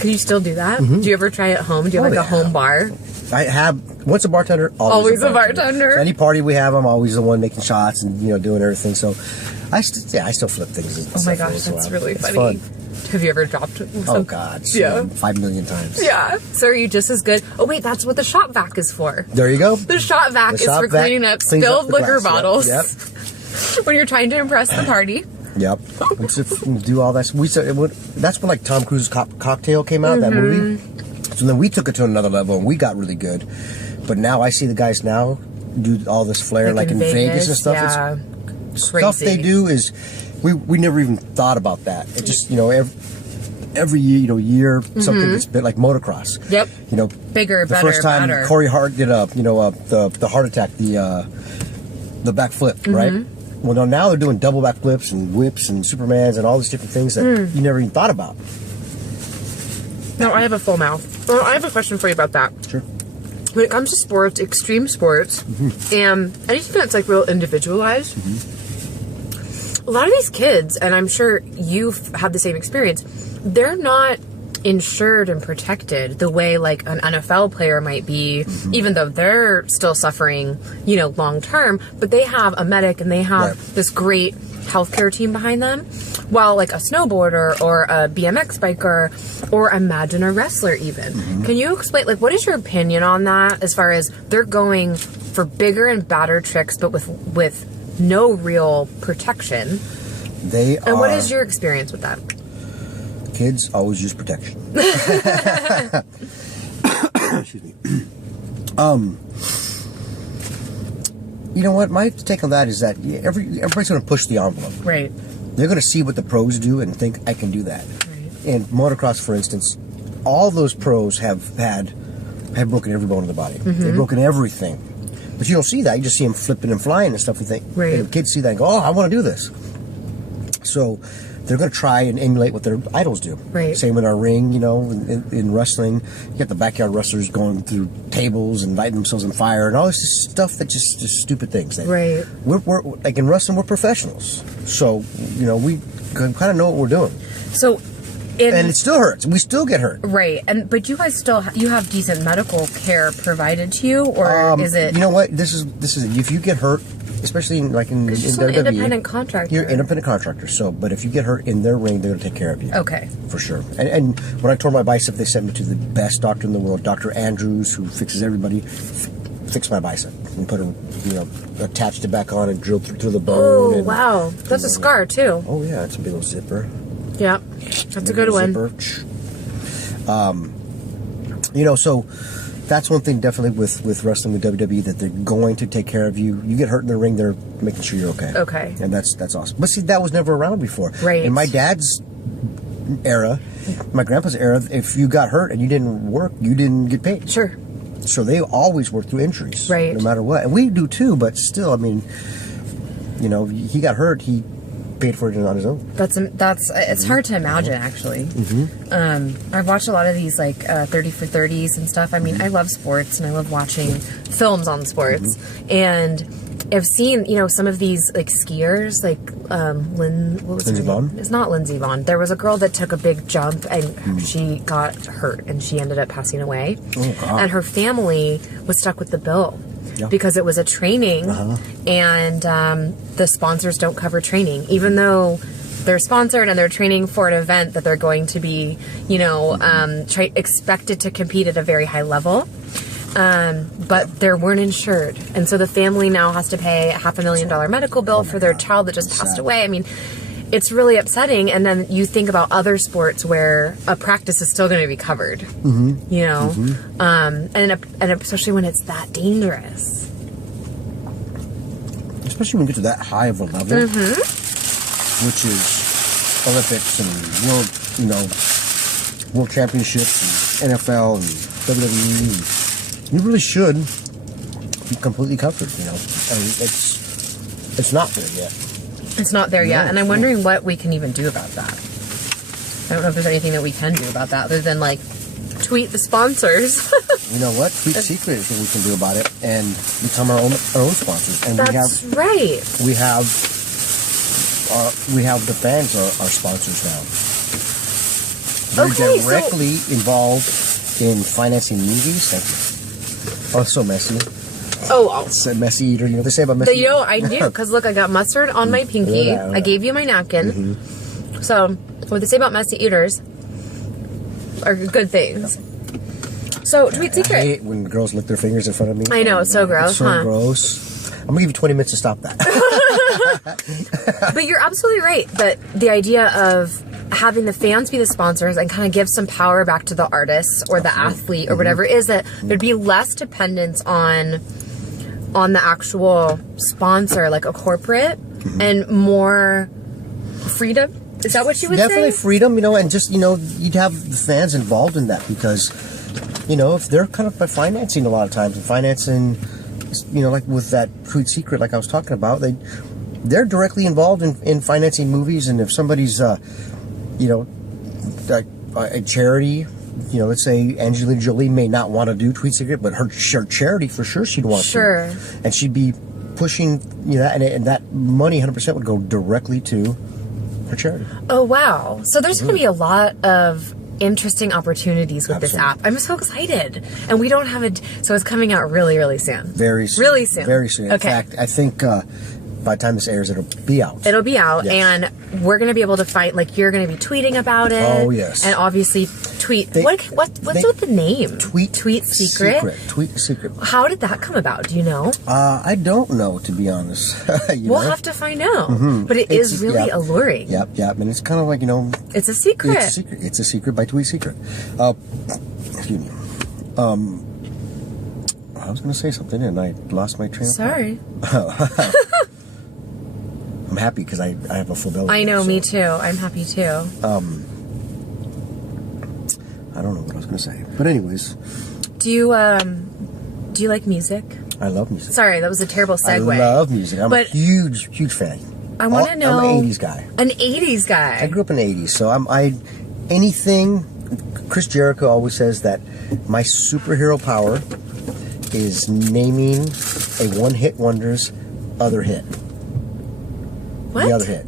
Can you still do that? Do you ever try at home? Do you have like a home bar? Once a bartender, always a bartender. So any party we have, I'm always the one making shots and doing everything. So I still flip things. Oh my gosh, that's really funny. Fun. Have you ever dropped some? Oh God, yeah, 5 million times. Yeah. So are you just as good? Oh wait, that's what the shot vac is for. There you go. The shot vac is for cleaning up spilled liquor bottles. Yep. When you're trying to impress the party. Yep. We do all that. That's when like Tom Cruise's Cocktail came out, that movie. So then we took it to another level and we got really good. But now I see the guys now do all this flair like in Vegas and stuff. Yeah. It's stuff they do is we never even thought about that. It just every year something that's bit like motocross. Yep. Bigger, the better, first time better. Corey Hart did the heart attack, the backflip, right? Well, no, now they're doing double backflips and whips and Supermans and all these different things that you never even thought about. No, I have a full mouth. Well, I have a question for you about that. Sure. When it comes to sports, extreme sports, and anything that's like real individualized, a lot of these kids, and I'm sure you've had the same experience, they're not insured and protected the way like an NFL player might be, even though they're still suffering, long term, but they have a medic and they have this great healthcare team behind them, while like a snowboarder or a BMX biker or imagine a wrestler even. Can you explain, like, what is your opinion on that as far as they're going for bigger and badder tricks but with no real protection? And what is your experience with that? Kids always use protection. Excuse me. You know what? My take on that is that everybody's going to push the envelope. Right. They're going to see what the pros do and think, I can do that. Right. In motocross, for instance, all those pros have broken every bone in the body. They've broken everything. But you don't see that. You just see them flipping and flying and stuff and think. Right. And kids see that and go, oh, I want to do this. So they're going to try and emulate what their idols do. Right. Same in our ring, in wrestling. You got the backyard wrestlers going through tables and lighting themselves on fire and all this stuff that just stupid things. Right. We're like in wrestling, we're professionals. So, we kind of know what we're doing. So, and it still hurts. We still get hurt. Right. But you guys still you have decent medical care provided to you, or is it? You know what? This is if you get hurt, especially in WWE, independent contractor. You're an independent contractor. So, but if you get hurt in their ring, they're going to take care of you. Okay. For sure. And when I tore my bicep, they sent me to the best doctor in the world, Dr. Andrews, who fixes everybody. Fixed my bicep and put attached it back on and drilled through the bone. Oh, wow. That's a scar, too. Oh, yeah. It's a big old zipper. Yeah. That's a good one. So that's one thing definitely with wrestling with WWE, that they're going to take care of you. You get hurt in the ring, they're making sure you're okay. Okay. And that's awesome. But see, that was never around before. Right. In my dad's era, my grandpa's era, if you got hurt and you didn't work, you didn't get paid. Sure. So they always work through injuries. Right. No matter what. And we do too, but still, he got hurt, he paid for it on his own. It's hard to imagine, actually. I've watched a lot of these 30 for 30s and stuff. I love sports and I love watching films on sports, and I've seen some of these skiers Lindsey Vonn? It's not Lindsey Vonn. There was a girl that took a big jump and she got hurt and she ended up passing away. Oh, God. And her family was stuck with the bill. Yeah. Because it was a training, and the sponsors don't cover training, even though they're sponsored and they're training for an event that they're going to be, expected to compete at a very high level. But they weren't insured, and so the family now has to pay a $500,000 medical bill for their child that just passed away. It's really upsetting. And then you think about other sports where a practice is still going to be covered, and especially when it's that dangerous. Especially when you get to that high of a level, which is Olympics and world championships and NFL and WWE. You really should be completely covered, and it's not there yet. It's not there yet, and I'm wondering what we can even do about that. I don't know if there's anything that we can do about that other than tweet the sponsors. You know what? Tweet Secret is what we can do about it, and become our own sponsors. And That's right. We have the fans are our sponsors now. They're directly involved in financing movies. Thank you. Oh, it's so messy. Oh, It's a messy eater. You know what they say about messy you know, I do, because look, I got mustard on my pinky. Yeah. I gave you my napkin. So, what they say about messy eaters are good things. So, Tweet Secret. I hate it when girls lick their fingers in front of me. I know, it's so gross, It's so gross. I'm gonna give you 20 minutes to stop that. But you're absolutely right that the idea of having the fans be the sponsors and kind of give some power back to the artists or the athlete or whatever it is, that there'd be less dependence on the actual sponsor, like a corporate, and more freedom. Is that what you would Definitely say? freedom, you know, and just, you know, you'd have the fans involved in that because, you know, if they're kind of by financing a lot of times and financing, you know, like with that Tweet Secret, like I was talking about, they're directly involved in financing movies. And if somebody's, you know, a charity, you know, let's say Angelina Jolie may not want to do Tweet Secret, but her charity for sure she'd want to. And she'd be pushing, you know, and that money 100% would go directly to her charity. Oh, wow. So there's going to be a lot of interesting opportunities with this app. I'm so excited. And we don't have so it's coming out really, really soon. Very soon. Really soon. Very soon. In Okay. fact, I think by the time this airs, it'll be out. It'll be out, Yes. and we're going to be able to find, like, you're going to be tweeting about it. Oh, yes. And obviously what's with the name? Tweet Secret? Tweet Secret. How did that come about? Do you know? I don't know, to be honest. We'll have to find out. But it is really alluring. Yep. And it's kind of like, you know... It's a secret. It's a secret. It's a secret by Tweet Secret. Excuse me. I was going to say something, and I lost my train of thought. Sorry. I'm happy because I have a full belly. I know, me too. I'm happy too. I don't know what I was going to say. But anyways. Do you like music? I love music. Sorry, that was a terrible segue. I love music. I'm a huge fan. I want to know... I'm an 80s guy. An 80s guy. I grew up in the 80s, so anything... Chris Jericho always says that my superhero power is naming a one-hit wonder's other hit. What? The other hit.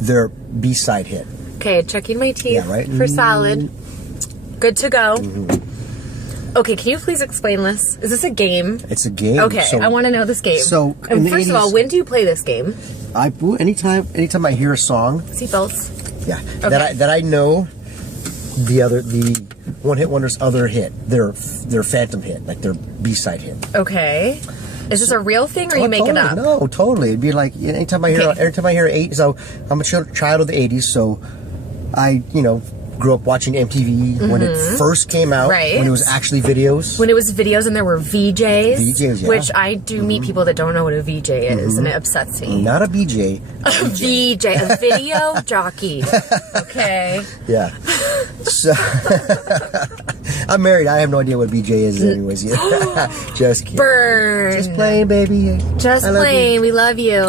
Their B-side hit. Okay, checking my teeth Yeah, right? for salad. Good to go. Okay, can you please explain this? Is this a game? It's a game. Okay, I want to know this game. So, and first of all, when do you play this game? Anytime I hear a song, Seatbelts. yeah, Okay. that I know the one hit wonder's other hit, their phantom hit, like their B-side hit. Okay. Is this a real thing, or you make totally. it up? No, totally. It'd be like anytime I hear 80s. So I'm a child of the 80s, so I grew up watching MTV when it first came out, Right. when it was actually videos. When it was videos and there were VJs. VJs, yeah. Which I do meet people that don't know what a VJ is, and it upsets me. Not a BJ. A VJ, a video jockey. Okay. Yeah. So I'm married. I have no idea what BJ is anyways. Just kidding. Burn. Just playing, baby. Just playing. We love you.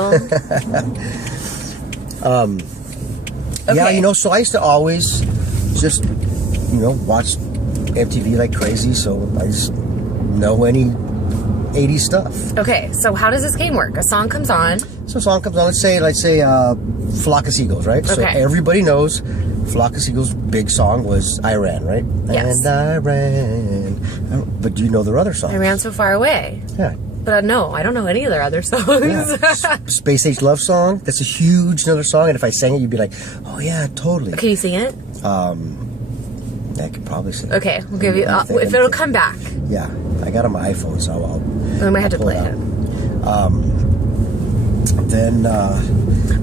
Yeah, so I used to always just, watch MTV like crazy, so I just know any 80s stuff. Okay, so how does this game work? A song comes on. So a song comes on, let's say Flock of Seagulls, right? Okay. So everybody knows Flock of Seagulls' big song was I Ran, right? Yes. And I ran. But do you know their other songs? I Ran So Far Away. Yeah. But no, I don't know any of their other songs. Yeah. Space Age Love Song, that's a huge another song, and if I sang it, you'd be like, oh yeah, totally. Can you sing it? I could probably sing it. Okay, we'll give you, if it'll come back. Yeah, I got it on my iPhone, so I'll I might have to play it.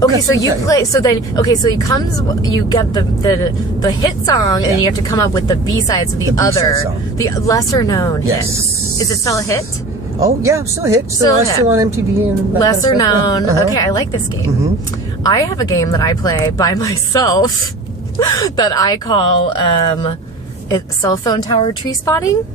Okay, so you play. So then, you get the hit song, and you have to come up with the B-sides of the B-side other, song. the lesser known Yes. hit. Is it still a hit? Oh yeah, still a hit. Still on MTV and that Lesser kind of stuff. known. Yeah. Okay, I like this game. I have a game that I play by myself that I call cell phone tower tree spotting.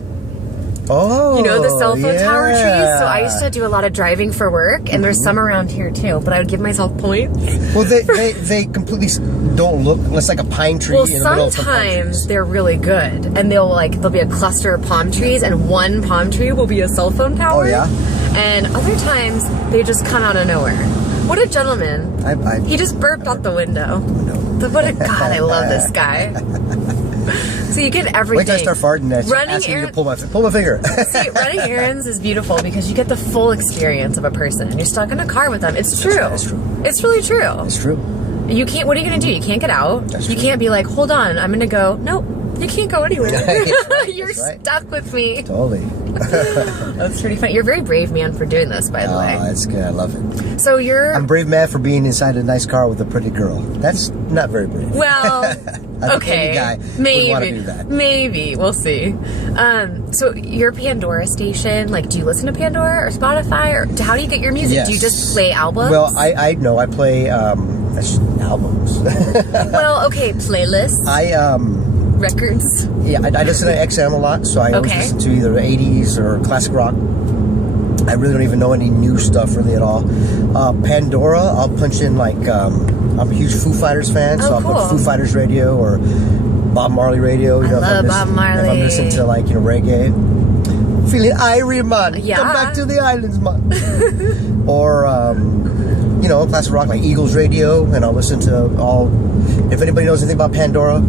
Oh, You know the cell phone tower trees? yeah. So I used to do a lot of driving for work, and there's some around here too, but I would give myself points. Well, they completely don't look. It's like a pine tree Well, in the middle of some pine sometimes trees. they're really good, and there'll be a cluster of palm trees, and one palm tree will be a cell phone tower. Oh, yeah? And other times they just come out of nowhere. What a gentleman! He just burped out the window. No. What a god! I love this guy. So you get everything. Wait till I start farting. That's asking you to pull my finger. See, running errands is beautiful because you get the full experience of a person. And you're stuck in a car with them. It's true. That's true. It's really true. It's true. You can't. What are you going to do? You can't get out. That's you true. can't be like, hold on, I'm going to go. Nope. You can't go anywhere. Right, You're stuck with me. Totally. That's pretty funny. You're a very brave man for doing this, by the way. Oh, that's good. I love it. So I'm a brave man for being inside a nice car with a pretty girl. That's not very brave. Well, okay. Any guy maybe. would want to do that. Maybe. We'll see. So your Pandora station, like, do you listen to Pandora or Spotify? Or how do you get your music? Yes. Do you just play albums? Well, I know. I play albums. Well, okay. Playlists. Records. Yeah, I listen to XM a lot, so I always listen to either 80s or classic rock. I really don't even know any new stuff really at all. Pandora, I'll punch in like, I'm a huge Foo Fighters fan, so I'll put Foo Fighters radio or Bob Marley radio. You know, I love Bob Marley. If I'm listening to like, reggae. Feeling irie, man. Yeah. Come back to the islands, man. Or, classic rock like Eagles radio, and I'll listen to all. If anybody knows anything about Pandora,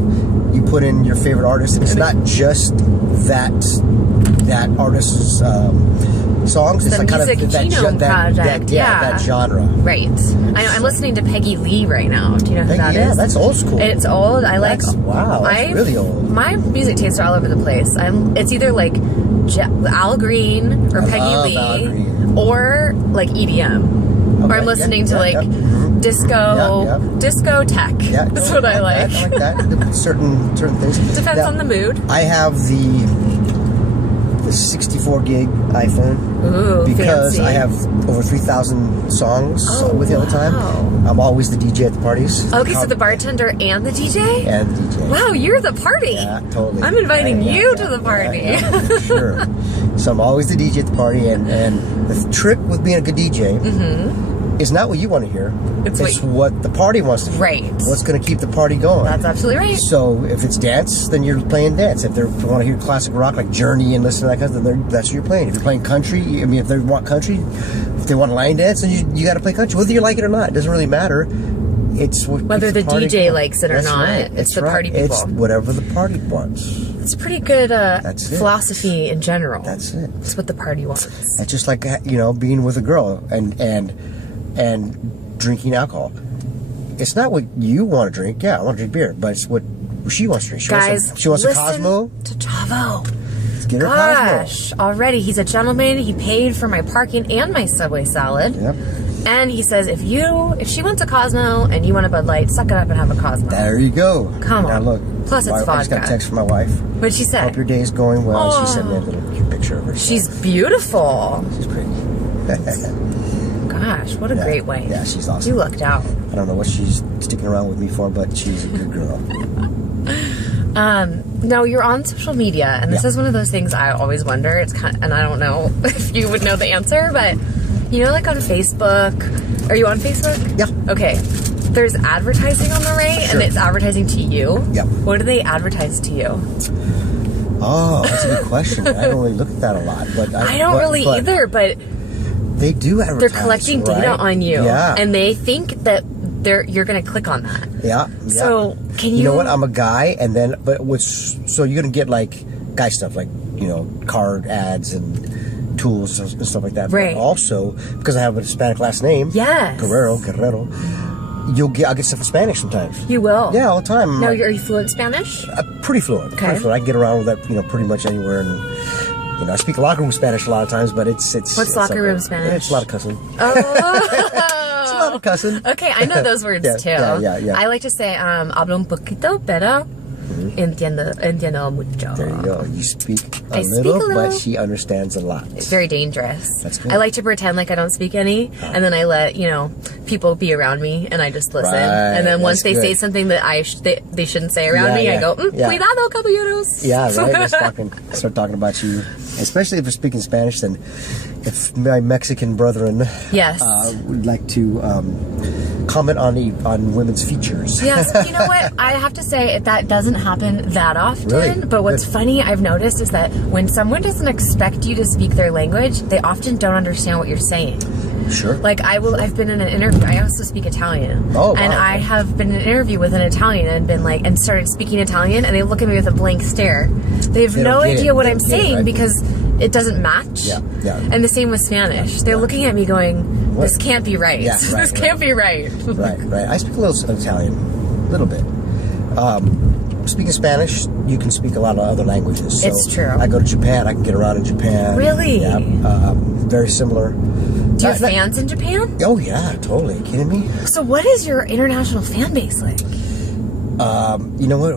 you put in your favorite artist, and it's not just that artist's songs. It's like kind of that genre. Right. I'm listening to Peggy Lee right now. Do you know who that is? Yeah, that's old school. It's old. That's really old. My music tastes are all over the place. It's either like Al Green or Peggy Lee or like EDM. Okay, or I'm listening to disco tech. Yeah, that's what I like. I like that. Certain things. Depends on the mood. I have the 64 gig iPhone. Ooh, because fancy. I have over 3,000 songs with it all the time. I'm always the DJ at the parties. Okay, so the bartender and the DJ? And the DJ. Wow, you're the party. Yeah, totally. I'm inviting you to the party. Yeah, for sure. So I'm always the DJ at the party, and the trick with being a good DJ is not what you want to hear. It's what the party wants to hear. Right. What's going to keep the party going. That's absolutely right. So if it's dance, then you're playing dance. If they want to hear classic rock like Journey and listen to that kind of stuff, then that's what you're playing. If you're playing country, if they want country, if they want line dance, then you got to play country. Whether you like it or not, it doesn't really matter. It's whether the DJ likes it or not. Right. It's the party people. It's whatever the party wants. It's a pretty good philosophy in general. That's it. It's what the party wants. It's just like being with a girl and drinking alcohol. It's not what you want to drink. Yeah, I want to drink beer, but it's what she wants to drink. She wants a Cosmo. To Chavo. Let's get her Cosmo. Already he's a gentleman. He paid for my parking and my Subway salad. Yep. And he says, if she wants a Cosmo and you want a Bud Light, suck it up and have a Cosmo. There you go. Come on. Now look. Plus it's vodka. I just got a text from my wife. What'd she say? Hope your day's going well. Oh. She sent me a little cute picture of her. She's beautiful. She's pretty. Gosh, what a great wife. Yeah, she's awesome. You lucked out. I don't know what she's sticking around with me for, but she's a good girl. Now you're on social media, and this is one of those things I always wonder. It's and I don't know if you would know the answer, but like on Facebook. Are you on Facebook? Yeah. Okay. There's advertising on the right, and it's advertising to you. Yep. What do they advertise to you? Oh, that's a good question. I don't really look at that a lot, but I don't really either. But they do advertise. They're collecting data on you, and they think that you're going to click on that. Yeah. So can you? You know what? I'm a guy, and then so you're going to get like guy stuff, like card ads and tools and stuff like that. Right. But also, because I have a Hispanic last name, Guerrero. I'll get stuff in Spanish sometimes. You will? Yeah, all the time. Now, are you fluent Spanish? Pretty fluent. Okay. Pretty fluent. I can get around with that, pretty much anywhere. And I speak locker room Spanish a lot of times, but it's. What's locker room Spanish? It's a lot of cussing. Oh. It's a lot of cussing. Okay, I know those words too. Yeah. I like to say, hablo un poquito, pero entiendo mucho. There you go. You speak a little, but she understands a lot. It's very dangerous. That's good. I like to pretend like I don't speak any, and then I let people be around me, and I just listen. Right. And then once they say something that they shouldn't say around me, I go, cuidado, caballeros. Yeah, right. Start talking about you, especially if you're speaking Spanish. Then, if my Mexican brethren would like to comment on women's features. Yes, you know what? I have to say that doesn't happen that often. Really? But what's funny I've noticed is that when someone doesn't expect you to speak their language, they often don't understand what you're saying. Sure. Like I've been in an interview. I also speak Italian. Oh, wow. And I have been in an interview with an Italian and been like, and started speaking Italian, and they look at me with a blank stare. They have no idea what I'm saying because it doesn't match. Yeah. And the same with Spanish. They're looking at me going, this can't be right. Yeah, This can't be right. Right. I speak a little Italian, a little bit. Speaking Spanish, you can speak a lot of other languages. So It's true. I go to Japan, I can get around in Japan. Really? Yeah. Very similar. Do you have fans in Japan? Oh, yeah, totally. Are you kidding me? So what is your international fan base like? You know what?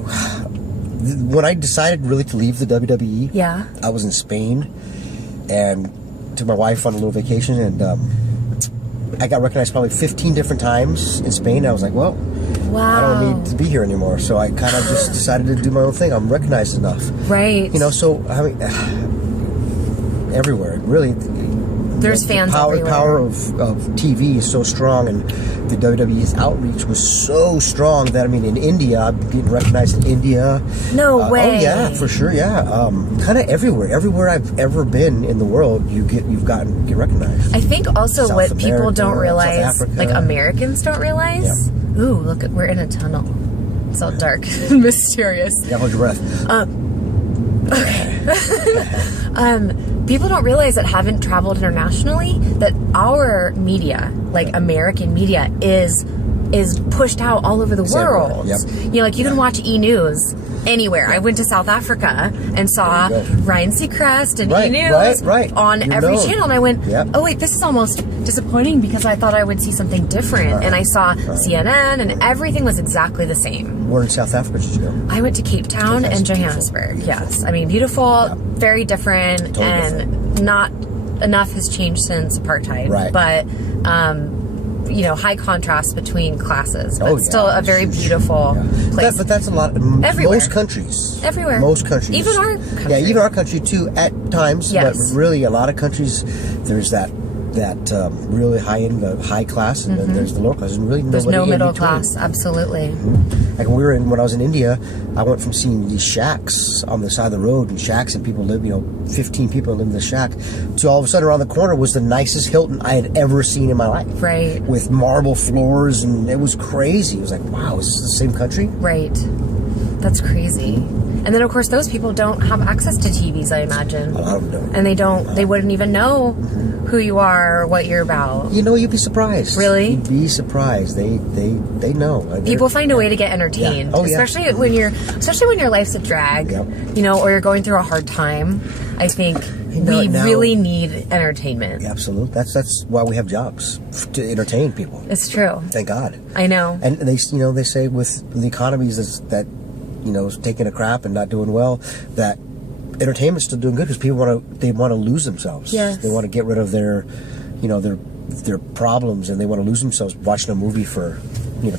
When I decided really to leave the WWE, Yeah. I was in Spain and took my wife on a little vacation, and I got recognized probably 15 different times in Spain. I was like, well, Wow. I don't need to be here anymore. So I kind of just decided to do my own thing. I'm recognized enough. Right. You know, so, I mean, everywhere. Really. There's fans everywhere. The power of TV is so strong, and the WWE's outreach was so strong that, I mean, in India, I'm getting recognized in India. No way. Oh, yeah, for sure, yeah. Kind of everywhere. Everywhere I've ever been in the world, you get recognized. I think also South what people America, don't South realize, Africa. like Americans don't realize. Ooh, look, we're in a tunnel. It's all dark and mysterious. Yeah, hold your breath. People don't realize that haven't traveled internationally that our media, like American media, is pushed out all over the world. Yep. You know, like you can watch E-News anywhere. I went to South Africa and saw Ryan Seacrest and E-News on every channel, and I went, oh wait, this is almost disappointing because I thought I would see something different, and I saw CNN, and everything was exactly the same. Where in South Africa did you go? I went to Cape Town and Johannesburg. Beautiful. Yes, I mean beautiful, very different, Totally and different. not enough has changed since apartheid. Right. But you know, high contrast between classes, but Oh, yeah. still a very beautiful place. But that's a lot. Everywhere. Most countries. Everywhere. Most countries. Even our country. Yeah, even our country too at times. Yes. But really, a lot of countries, there's that really high end, the high class, and then there's the low class. And really, There's nobody no in middle between. class. Absolutely. Like when I was in India, I went from seeing these shacks on the side of the road, and shacks, and people live, 15 people live in the shack, to all of a sudden around the corner was the nicest Hilton I had ever seen in my life. Right. With marble floors, and it was crazy. It was like, wow, is this the same country? Right. That's crazy. And then, of course, those people don't have access to TVs, I imagine. A lot of them don't. And they wouldn't even know who you are or what you're about. You'd be surprised. Really? You'd be surprised. They know. People find a way to get entertained, Yeah. Oh, yeah. especially when your life's a drag, or you're going through a hard time. I think we really need entertainment. Yeah, absolutely. That's why we have jobs, to entertain people. It's true. Thank God. I know. And they say with the economies that taking a crap and not doing well, that entertainment's still doing good because people want to lose themselves. Yes. They want to get rid of their problems, and they want to lose themselves watching a movie for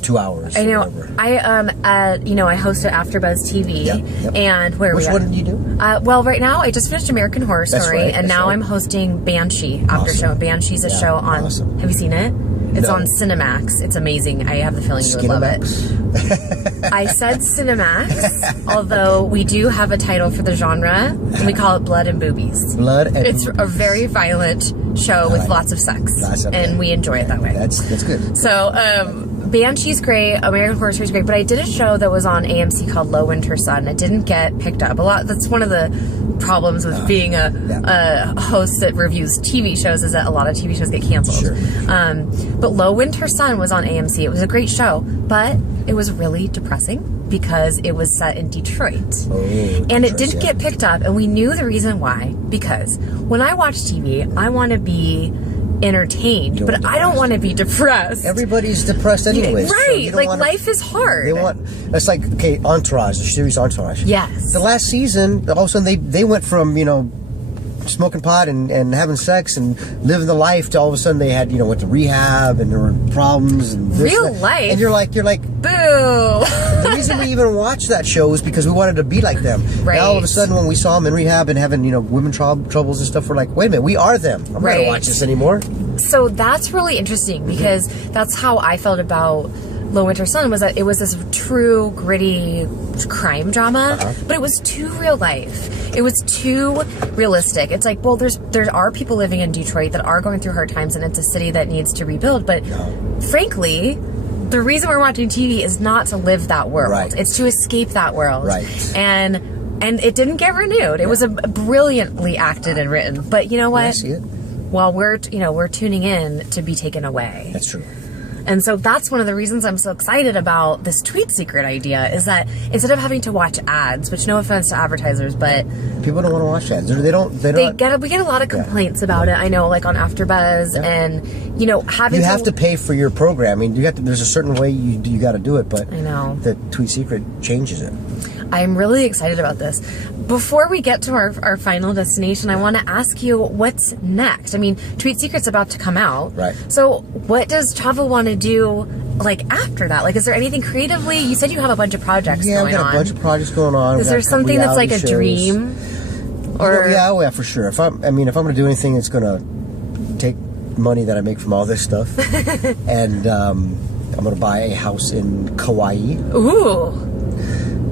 2 hours. I know. Or whatever. I host at AfterBuzz TV, and Which one do you do? Well, right now I just finished American Horror Story, and now I'm hosting Banshee after show. Banshee's a show on. Awesome. Have you seen it? It's No. on Cinemax. It's amazing. I have the feeling you would love it. I said Cinemax, although we do have a title for the genre, and we call it Blood and Boobies. Blood and It's a very violent show with lots of sex, and we enjoy it that way. That's good. So, Banshee's great, American Horror Story's great, but I did a show that was on AMC called Low Winter Sun. It didn't get picked up. That's one of the problems with being a host that reviews TV shows, is that a lot of TV shows get canceled. Sure. But Low Winter Sun was on AMC. It was a great show, but it was really depressing because it was set in Detroit. And it didn't get picked up, and we knew the reason why, because when I watch TV, I want to be entertained, but I don't want to be depressed. Everybody's depressed anyway. Right. So life is hard. It's like, okay, Entourage, the series Entourage. Yes. The last season, all of a sudden they went from, smoking pot and having sex and living the life to all of a sudden they had, went to rehab and there were problems and this, real and that. life. And you're like, boo. The reason we even watched that show is because we wanted to be like them. Right. Now all of a sudden when we saw them in rehab and having, women troubles and stuff, we're like, wait a minute, we are them. I'm not going to watch this anymore. So that's really interesting because that's how I felt about Low Winter Sun was that it was this true gritty crime drama, but it was too real life. It was too realistic. It's like, well, there are people living in Detroit that are going through hard times, and it's a city that needs to rebuild. But frankly, the reason we're watching TV is not to live that world. Right. It's to escape that world. Right. And it didn't get renewed. It was a brilliantly acted and written. But you know what? I see it. Well, we're tuning in to be taken away. That's true. And so that's one of the reasons I'm so excited about this tweet secret idea, is that instead of having to watch ads, which no offense to advertisers, but people don't want to watch ads. We get a lot of complaints about it. I know, like on AfterBuzz, and having you have to pay for your program. I mean, there's a certain way you got to do it, but I know the tweet secret changes it. I'm really excited about this. Before we get to our final destination, I want to ask you what's next. I mean, Tweet Secret's about to come out. Right. So what does Chavo want to do, like, after that? Like, is there anything creatively? You said you have a bunch of projects going on. Yeah, we got a bunch of projects going on. Is there something that's like a dream? Or yeah, for sure. If I'm going to do anything, it's going to take money that I make from all this stuff. And I'm going to buy a house in Kauai. Ooh.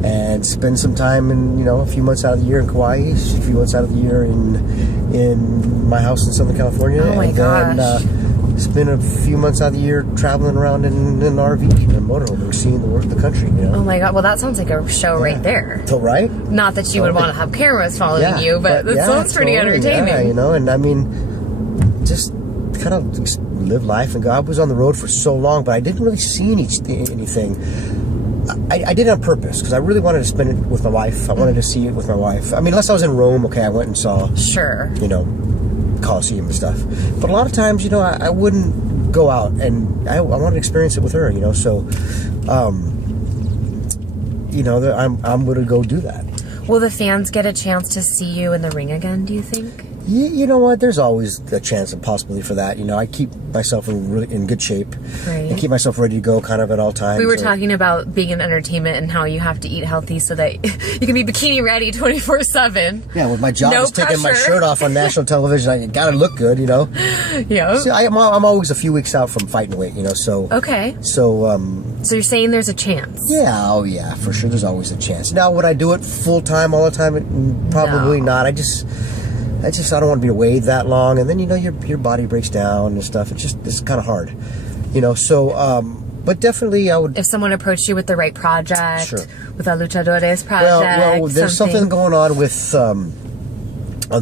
And spend some time in, a few months out of the year in Kauai, a few months out of the year in my house in Southern California. Oh my gosh. Then spend a few months out of the year traveling around in an RV, in a motorhome, and seeing the country, Oh my God. Well, that sounds like a show right there. So, right? Not that you would want to have cameras following you, but it sounds pretty entertaining. Yeah, and I mean, just kind of live life. And I was on the road for so long, but I didn't really see anything. I did it on purpose because I really wanted to spend it with my wife. I wanted to see it with my wife. I mean, unless I was in Rome, okay, I went and saw, Colosseum and stuff. But a lot of times, I wouldn't go out, and I wanted to experience it with her, So, I'm going to go do that. Will the fans get a chance to see you in the ring again, do you think? You know what? There's always a chance and possibility for that. I keep myself in good shape. Right. And keep myself ready to go kind of at all times. We were talking about being in entertainment and how you have to eat healthy so that you can be bikini ready 24/7. Yeah, with my job is taking my shirt off on national television. I gotta look good, Yeah. So I'm always a few weeks out from fighting weight, so. Okay. So, So you're saying there's a chance? Yeah, oh yeah, for sure. There's always a chance. Now, would I do it full time all the time? Probably not. I don't want to be away that long, and then your body breaks down and stuff. It's kind of hard, So, but definitely I would. If someone approached you with the right project, sure. with a luchadores project, well, there's something going on with on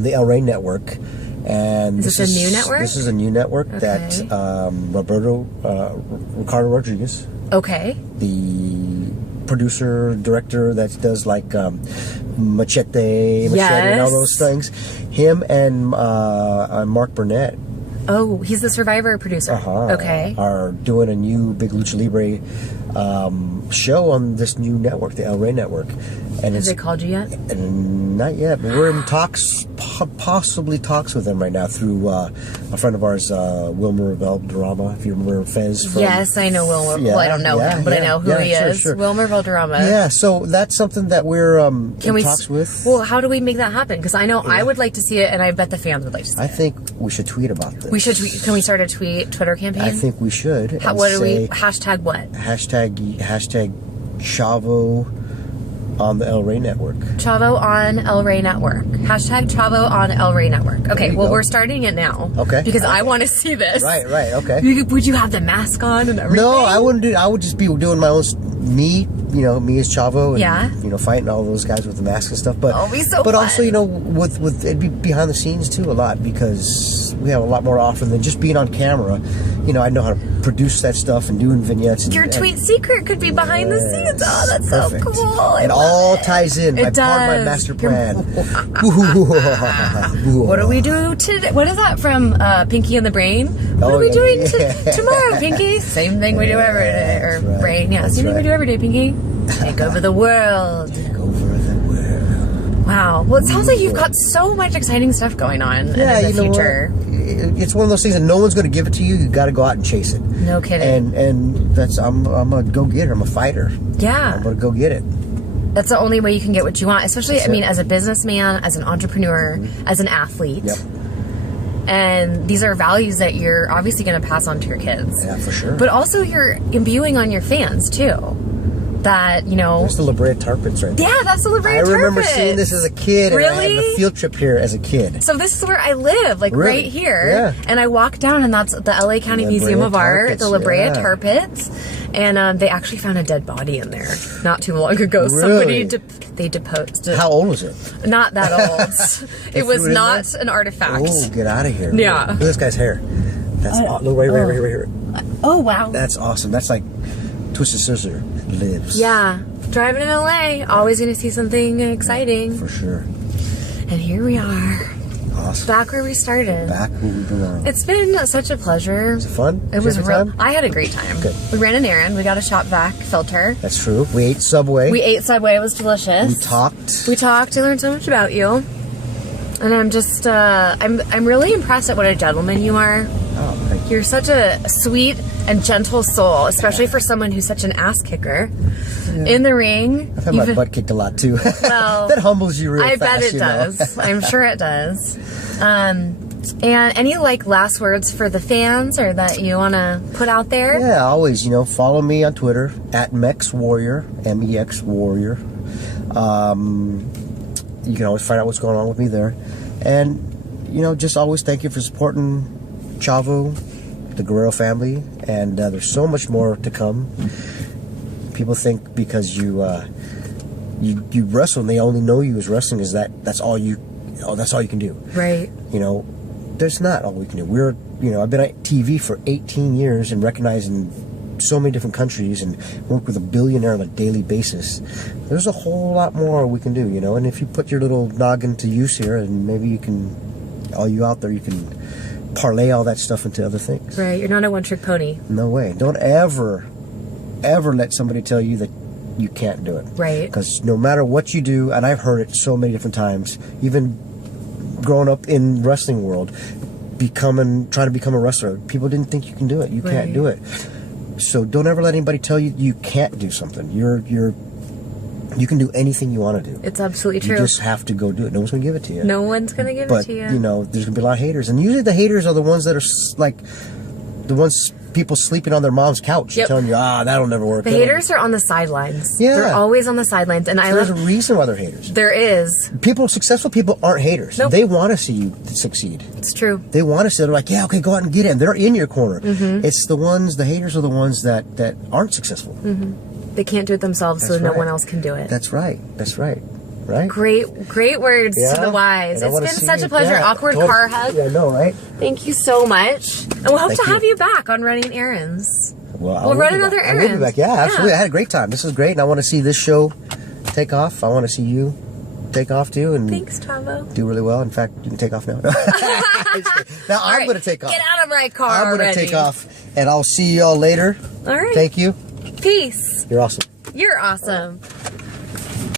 the El Rey network, and is this a new network? This is a new network that Ricardo Rodriguez, the producer director that does like Machete and all those things. Him and Mark Burnett. Oh, he's the Survivor producer. Okay. Are doing a new big Lucha Libre show on this new network, the El Rey network. And Have they called you yet? Not yet, but we're in talks, possibly talks with them right now through a friend of ours, Wilmer Valderrama, if you remember Fez. Yes, I know Wilmer. Well, I don't know him, but I know who he is. Sure. Wilmer Valderrama. Yeah, so that's something that we're in talks with. Well, how do we make that happen? Because I know I would like to see it, and I bet the fans would like to see it. I think we should tweet about this. We should tweet. Can we start a Twitter campaign? I think we should. Hashtag what? Hashtag Chavo on the El Rey network. Chavo on El Rey network. Hashtag Chavo on El Rey network. Okay, well, we're starting it now. Okay. Because I want to see this. Right, okay. Would you have the mask on and everything? No, I wouldn't do it. I would just be doing my own, me as Chavo and, fighting all those guys with the masks and stuff. But, it'll be so but fun. also, with it'd be behind the scenes too a lot because we have a lot more often than just being on camera. I know how to produce that stuff and doing vignettes. Your tweet secret could be behind the scenes. Oh, that's perfect. So cool. It all ties in. It does. Part of my master plan. What do we do today? What is that from Pinky and the Brain? What are we doing tomorrow, Pinky? Same thing we do every day. Or right. Brain, yeah. Same thing we do every day, Pinky. Take over the world. Take over the world. Wow. Well, it sounds like you've got so much exciting stuff going on in the future. It's one of those things that no one's going to give it to you. You got to go out and chase it. No kidding. And that's I'm a go-getter. I'm a fighter. Yeah. I'm going to go get it. That's the only way you can get what you want, especially, as a businessman, as an entrepreneur, as an athlete. Yep. And these are values that you're obviously going to pass on to your kids. Yeah, for sure. But also you're imbuing on your fans too. That, you know... There's the La Brea Tar Pits right there. Yeah, that's the La Brea Tar Pits. I remember seeing this as a kid. Really? And I had a field trip here as a kid. So this is where I live, like Really? right here. Yeah. And I walk down and that's the LA County La Museum Brea of Tar Art, Pits, the La Brea yeah. Tar Pits. And they actually found a dead body in there not too long ago. Really? They deposed it. How old was it? Not that old. It was not an artifact. Oh, get out of here. Yeah. Look at this guy's hair. That's look, right here. Oh, wow. That's awesome. That's like Twisted Sister lives. Yeah. Driving in LA, always going to see something exciting. For sure. And here we are. Awesome. Back where we started. Back where we belong. It's been such a pleasure. Was it fun? It was real. Time? I had a great time. Good. We ran an errand. We got a shop vac filter. That's true. We ate Subway. We ate Subway. It was delicious. We talked. We talked. I learned so much about you. And I'm just, I'm really impressed at what a gentleman you are. Oh, thank you. You're such a sweet and gentle soul, especially for someone who's such an ass kicker. Yeah. In the ring. I've had my butt kicked a lot too. Well, that humbles you real fast. I bet it does. I'm sure it does. And any like last words for the fans or that you want to put out there? Yeah, always, follow me on Twitter at MEX MEX Warrior. You can always find out what's going on with me there. And, just always thank you for supporting Chavo, the Guerrero family. And there's so much more to come. People think because you wrestle and they only know you as wrestling is that's all you can do. Right. There's not all we can do. I've been at TV for 18 years and recognized in so many different countries and work with a billionaire on a daily basis. There's a whole lot more we can do, and if you put your little noggin to use here and maybe you can, all you out there, you can parlay all that stuff into other things. Right. You're not a one-trick pony. No way. Don't ever let somebody tell you that you can't do it. Right. Because no matter what you do, and I've heard it so many different times, even growing up in wrestling world, trying to become a wrestler, people didn't think you can do it. You can't do it. So don't ever let anybody tell you you can't do something. You can do anything you want to do. It's absolutely true. You just have to go do it. No one's going to give it to you. No one's going to give it to you. But, there's going to be a lot of haters. And usually the haters are the ones that are like the ones people sleeping on their mom's couch telling you, that'll never work. The haters are on the sidelines. Yeah. They're always on the sidelines. And there's a reason why they're haters. There is. Successful people aren't haters. Nope. They want to see you succeed. It's true. They want to say, they're like, yeah, okay, go out and get in. They're in your corner. Mm-hmm. It's the haters are the ones that aren't successful. Mm-hmm. They can't do it themselves, so no one else can do it. That's right. Right? Great words to the wise. It's been such a pleasure. Awkward car hug. Yeah, I know, right? Thank you so much. And we'll hope to have you back on Running Errands. Well, we'll run another errand. I'll be back. Yeah, absolutely. I had a great time. This is great, and I want to see this show take off. I want to see you take off too, and thanks, Chavo. Do really well. In fact, you can take off now. Now I'm going to take off. Get out of my car. I'm going to take off, and I'll see y'all later. All right. Thank you. Peace. You're awesome. You're awesome.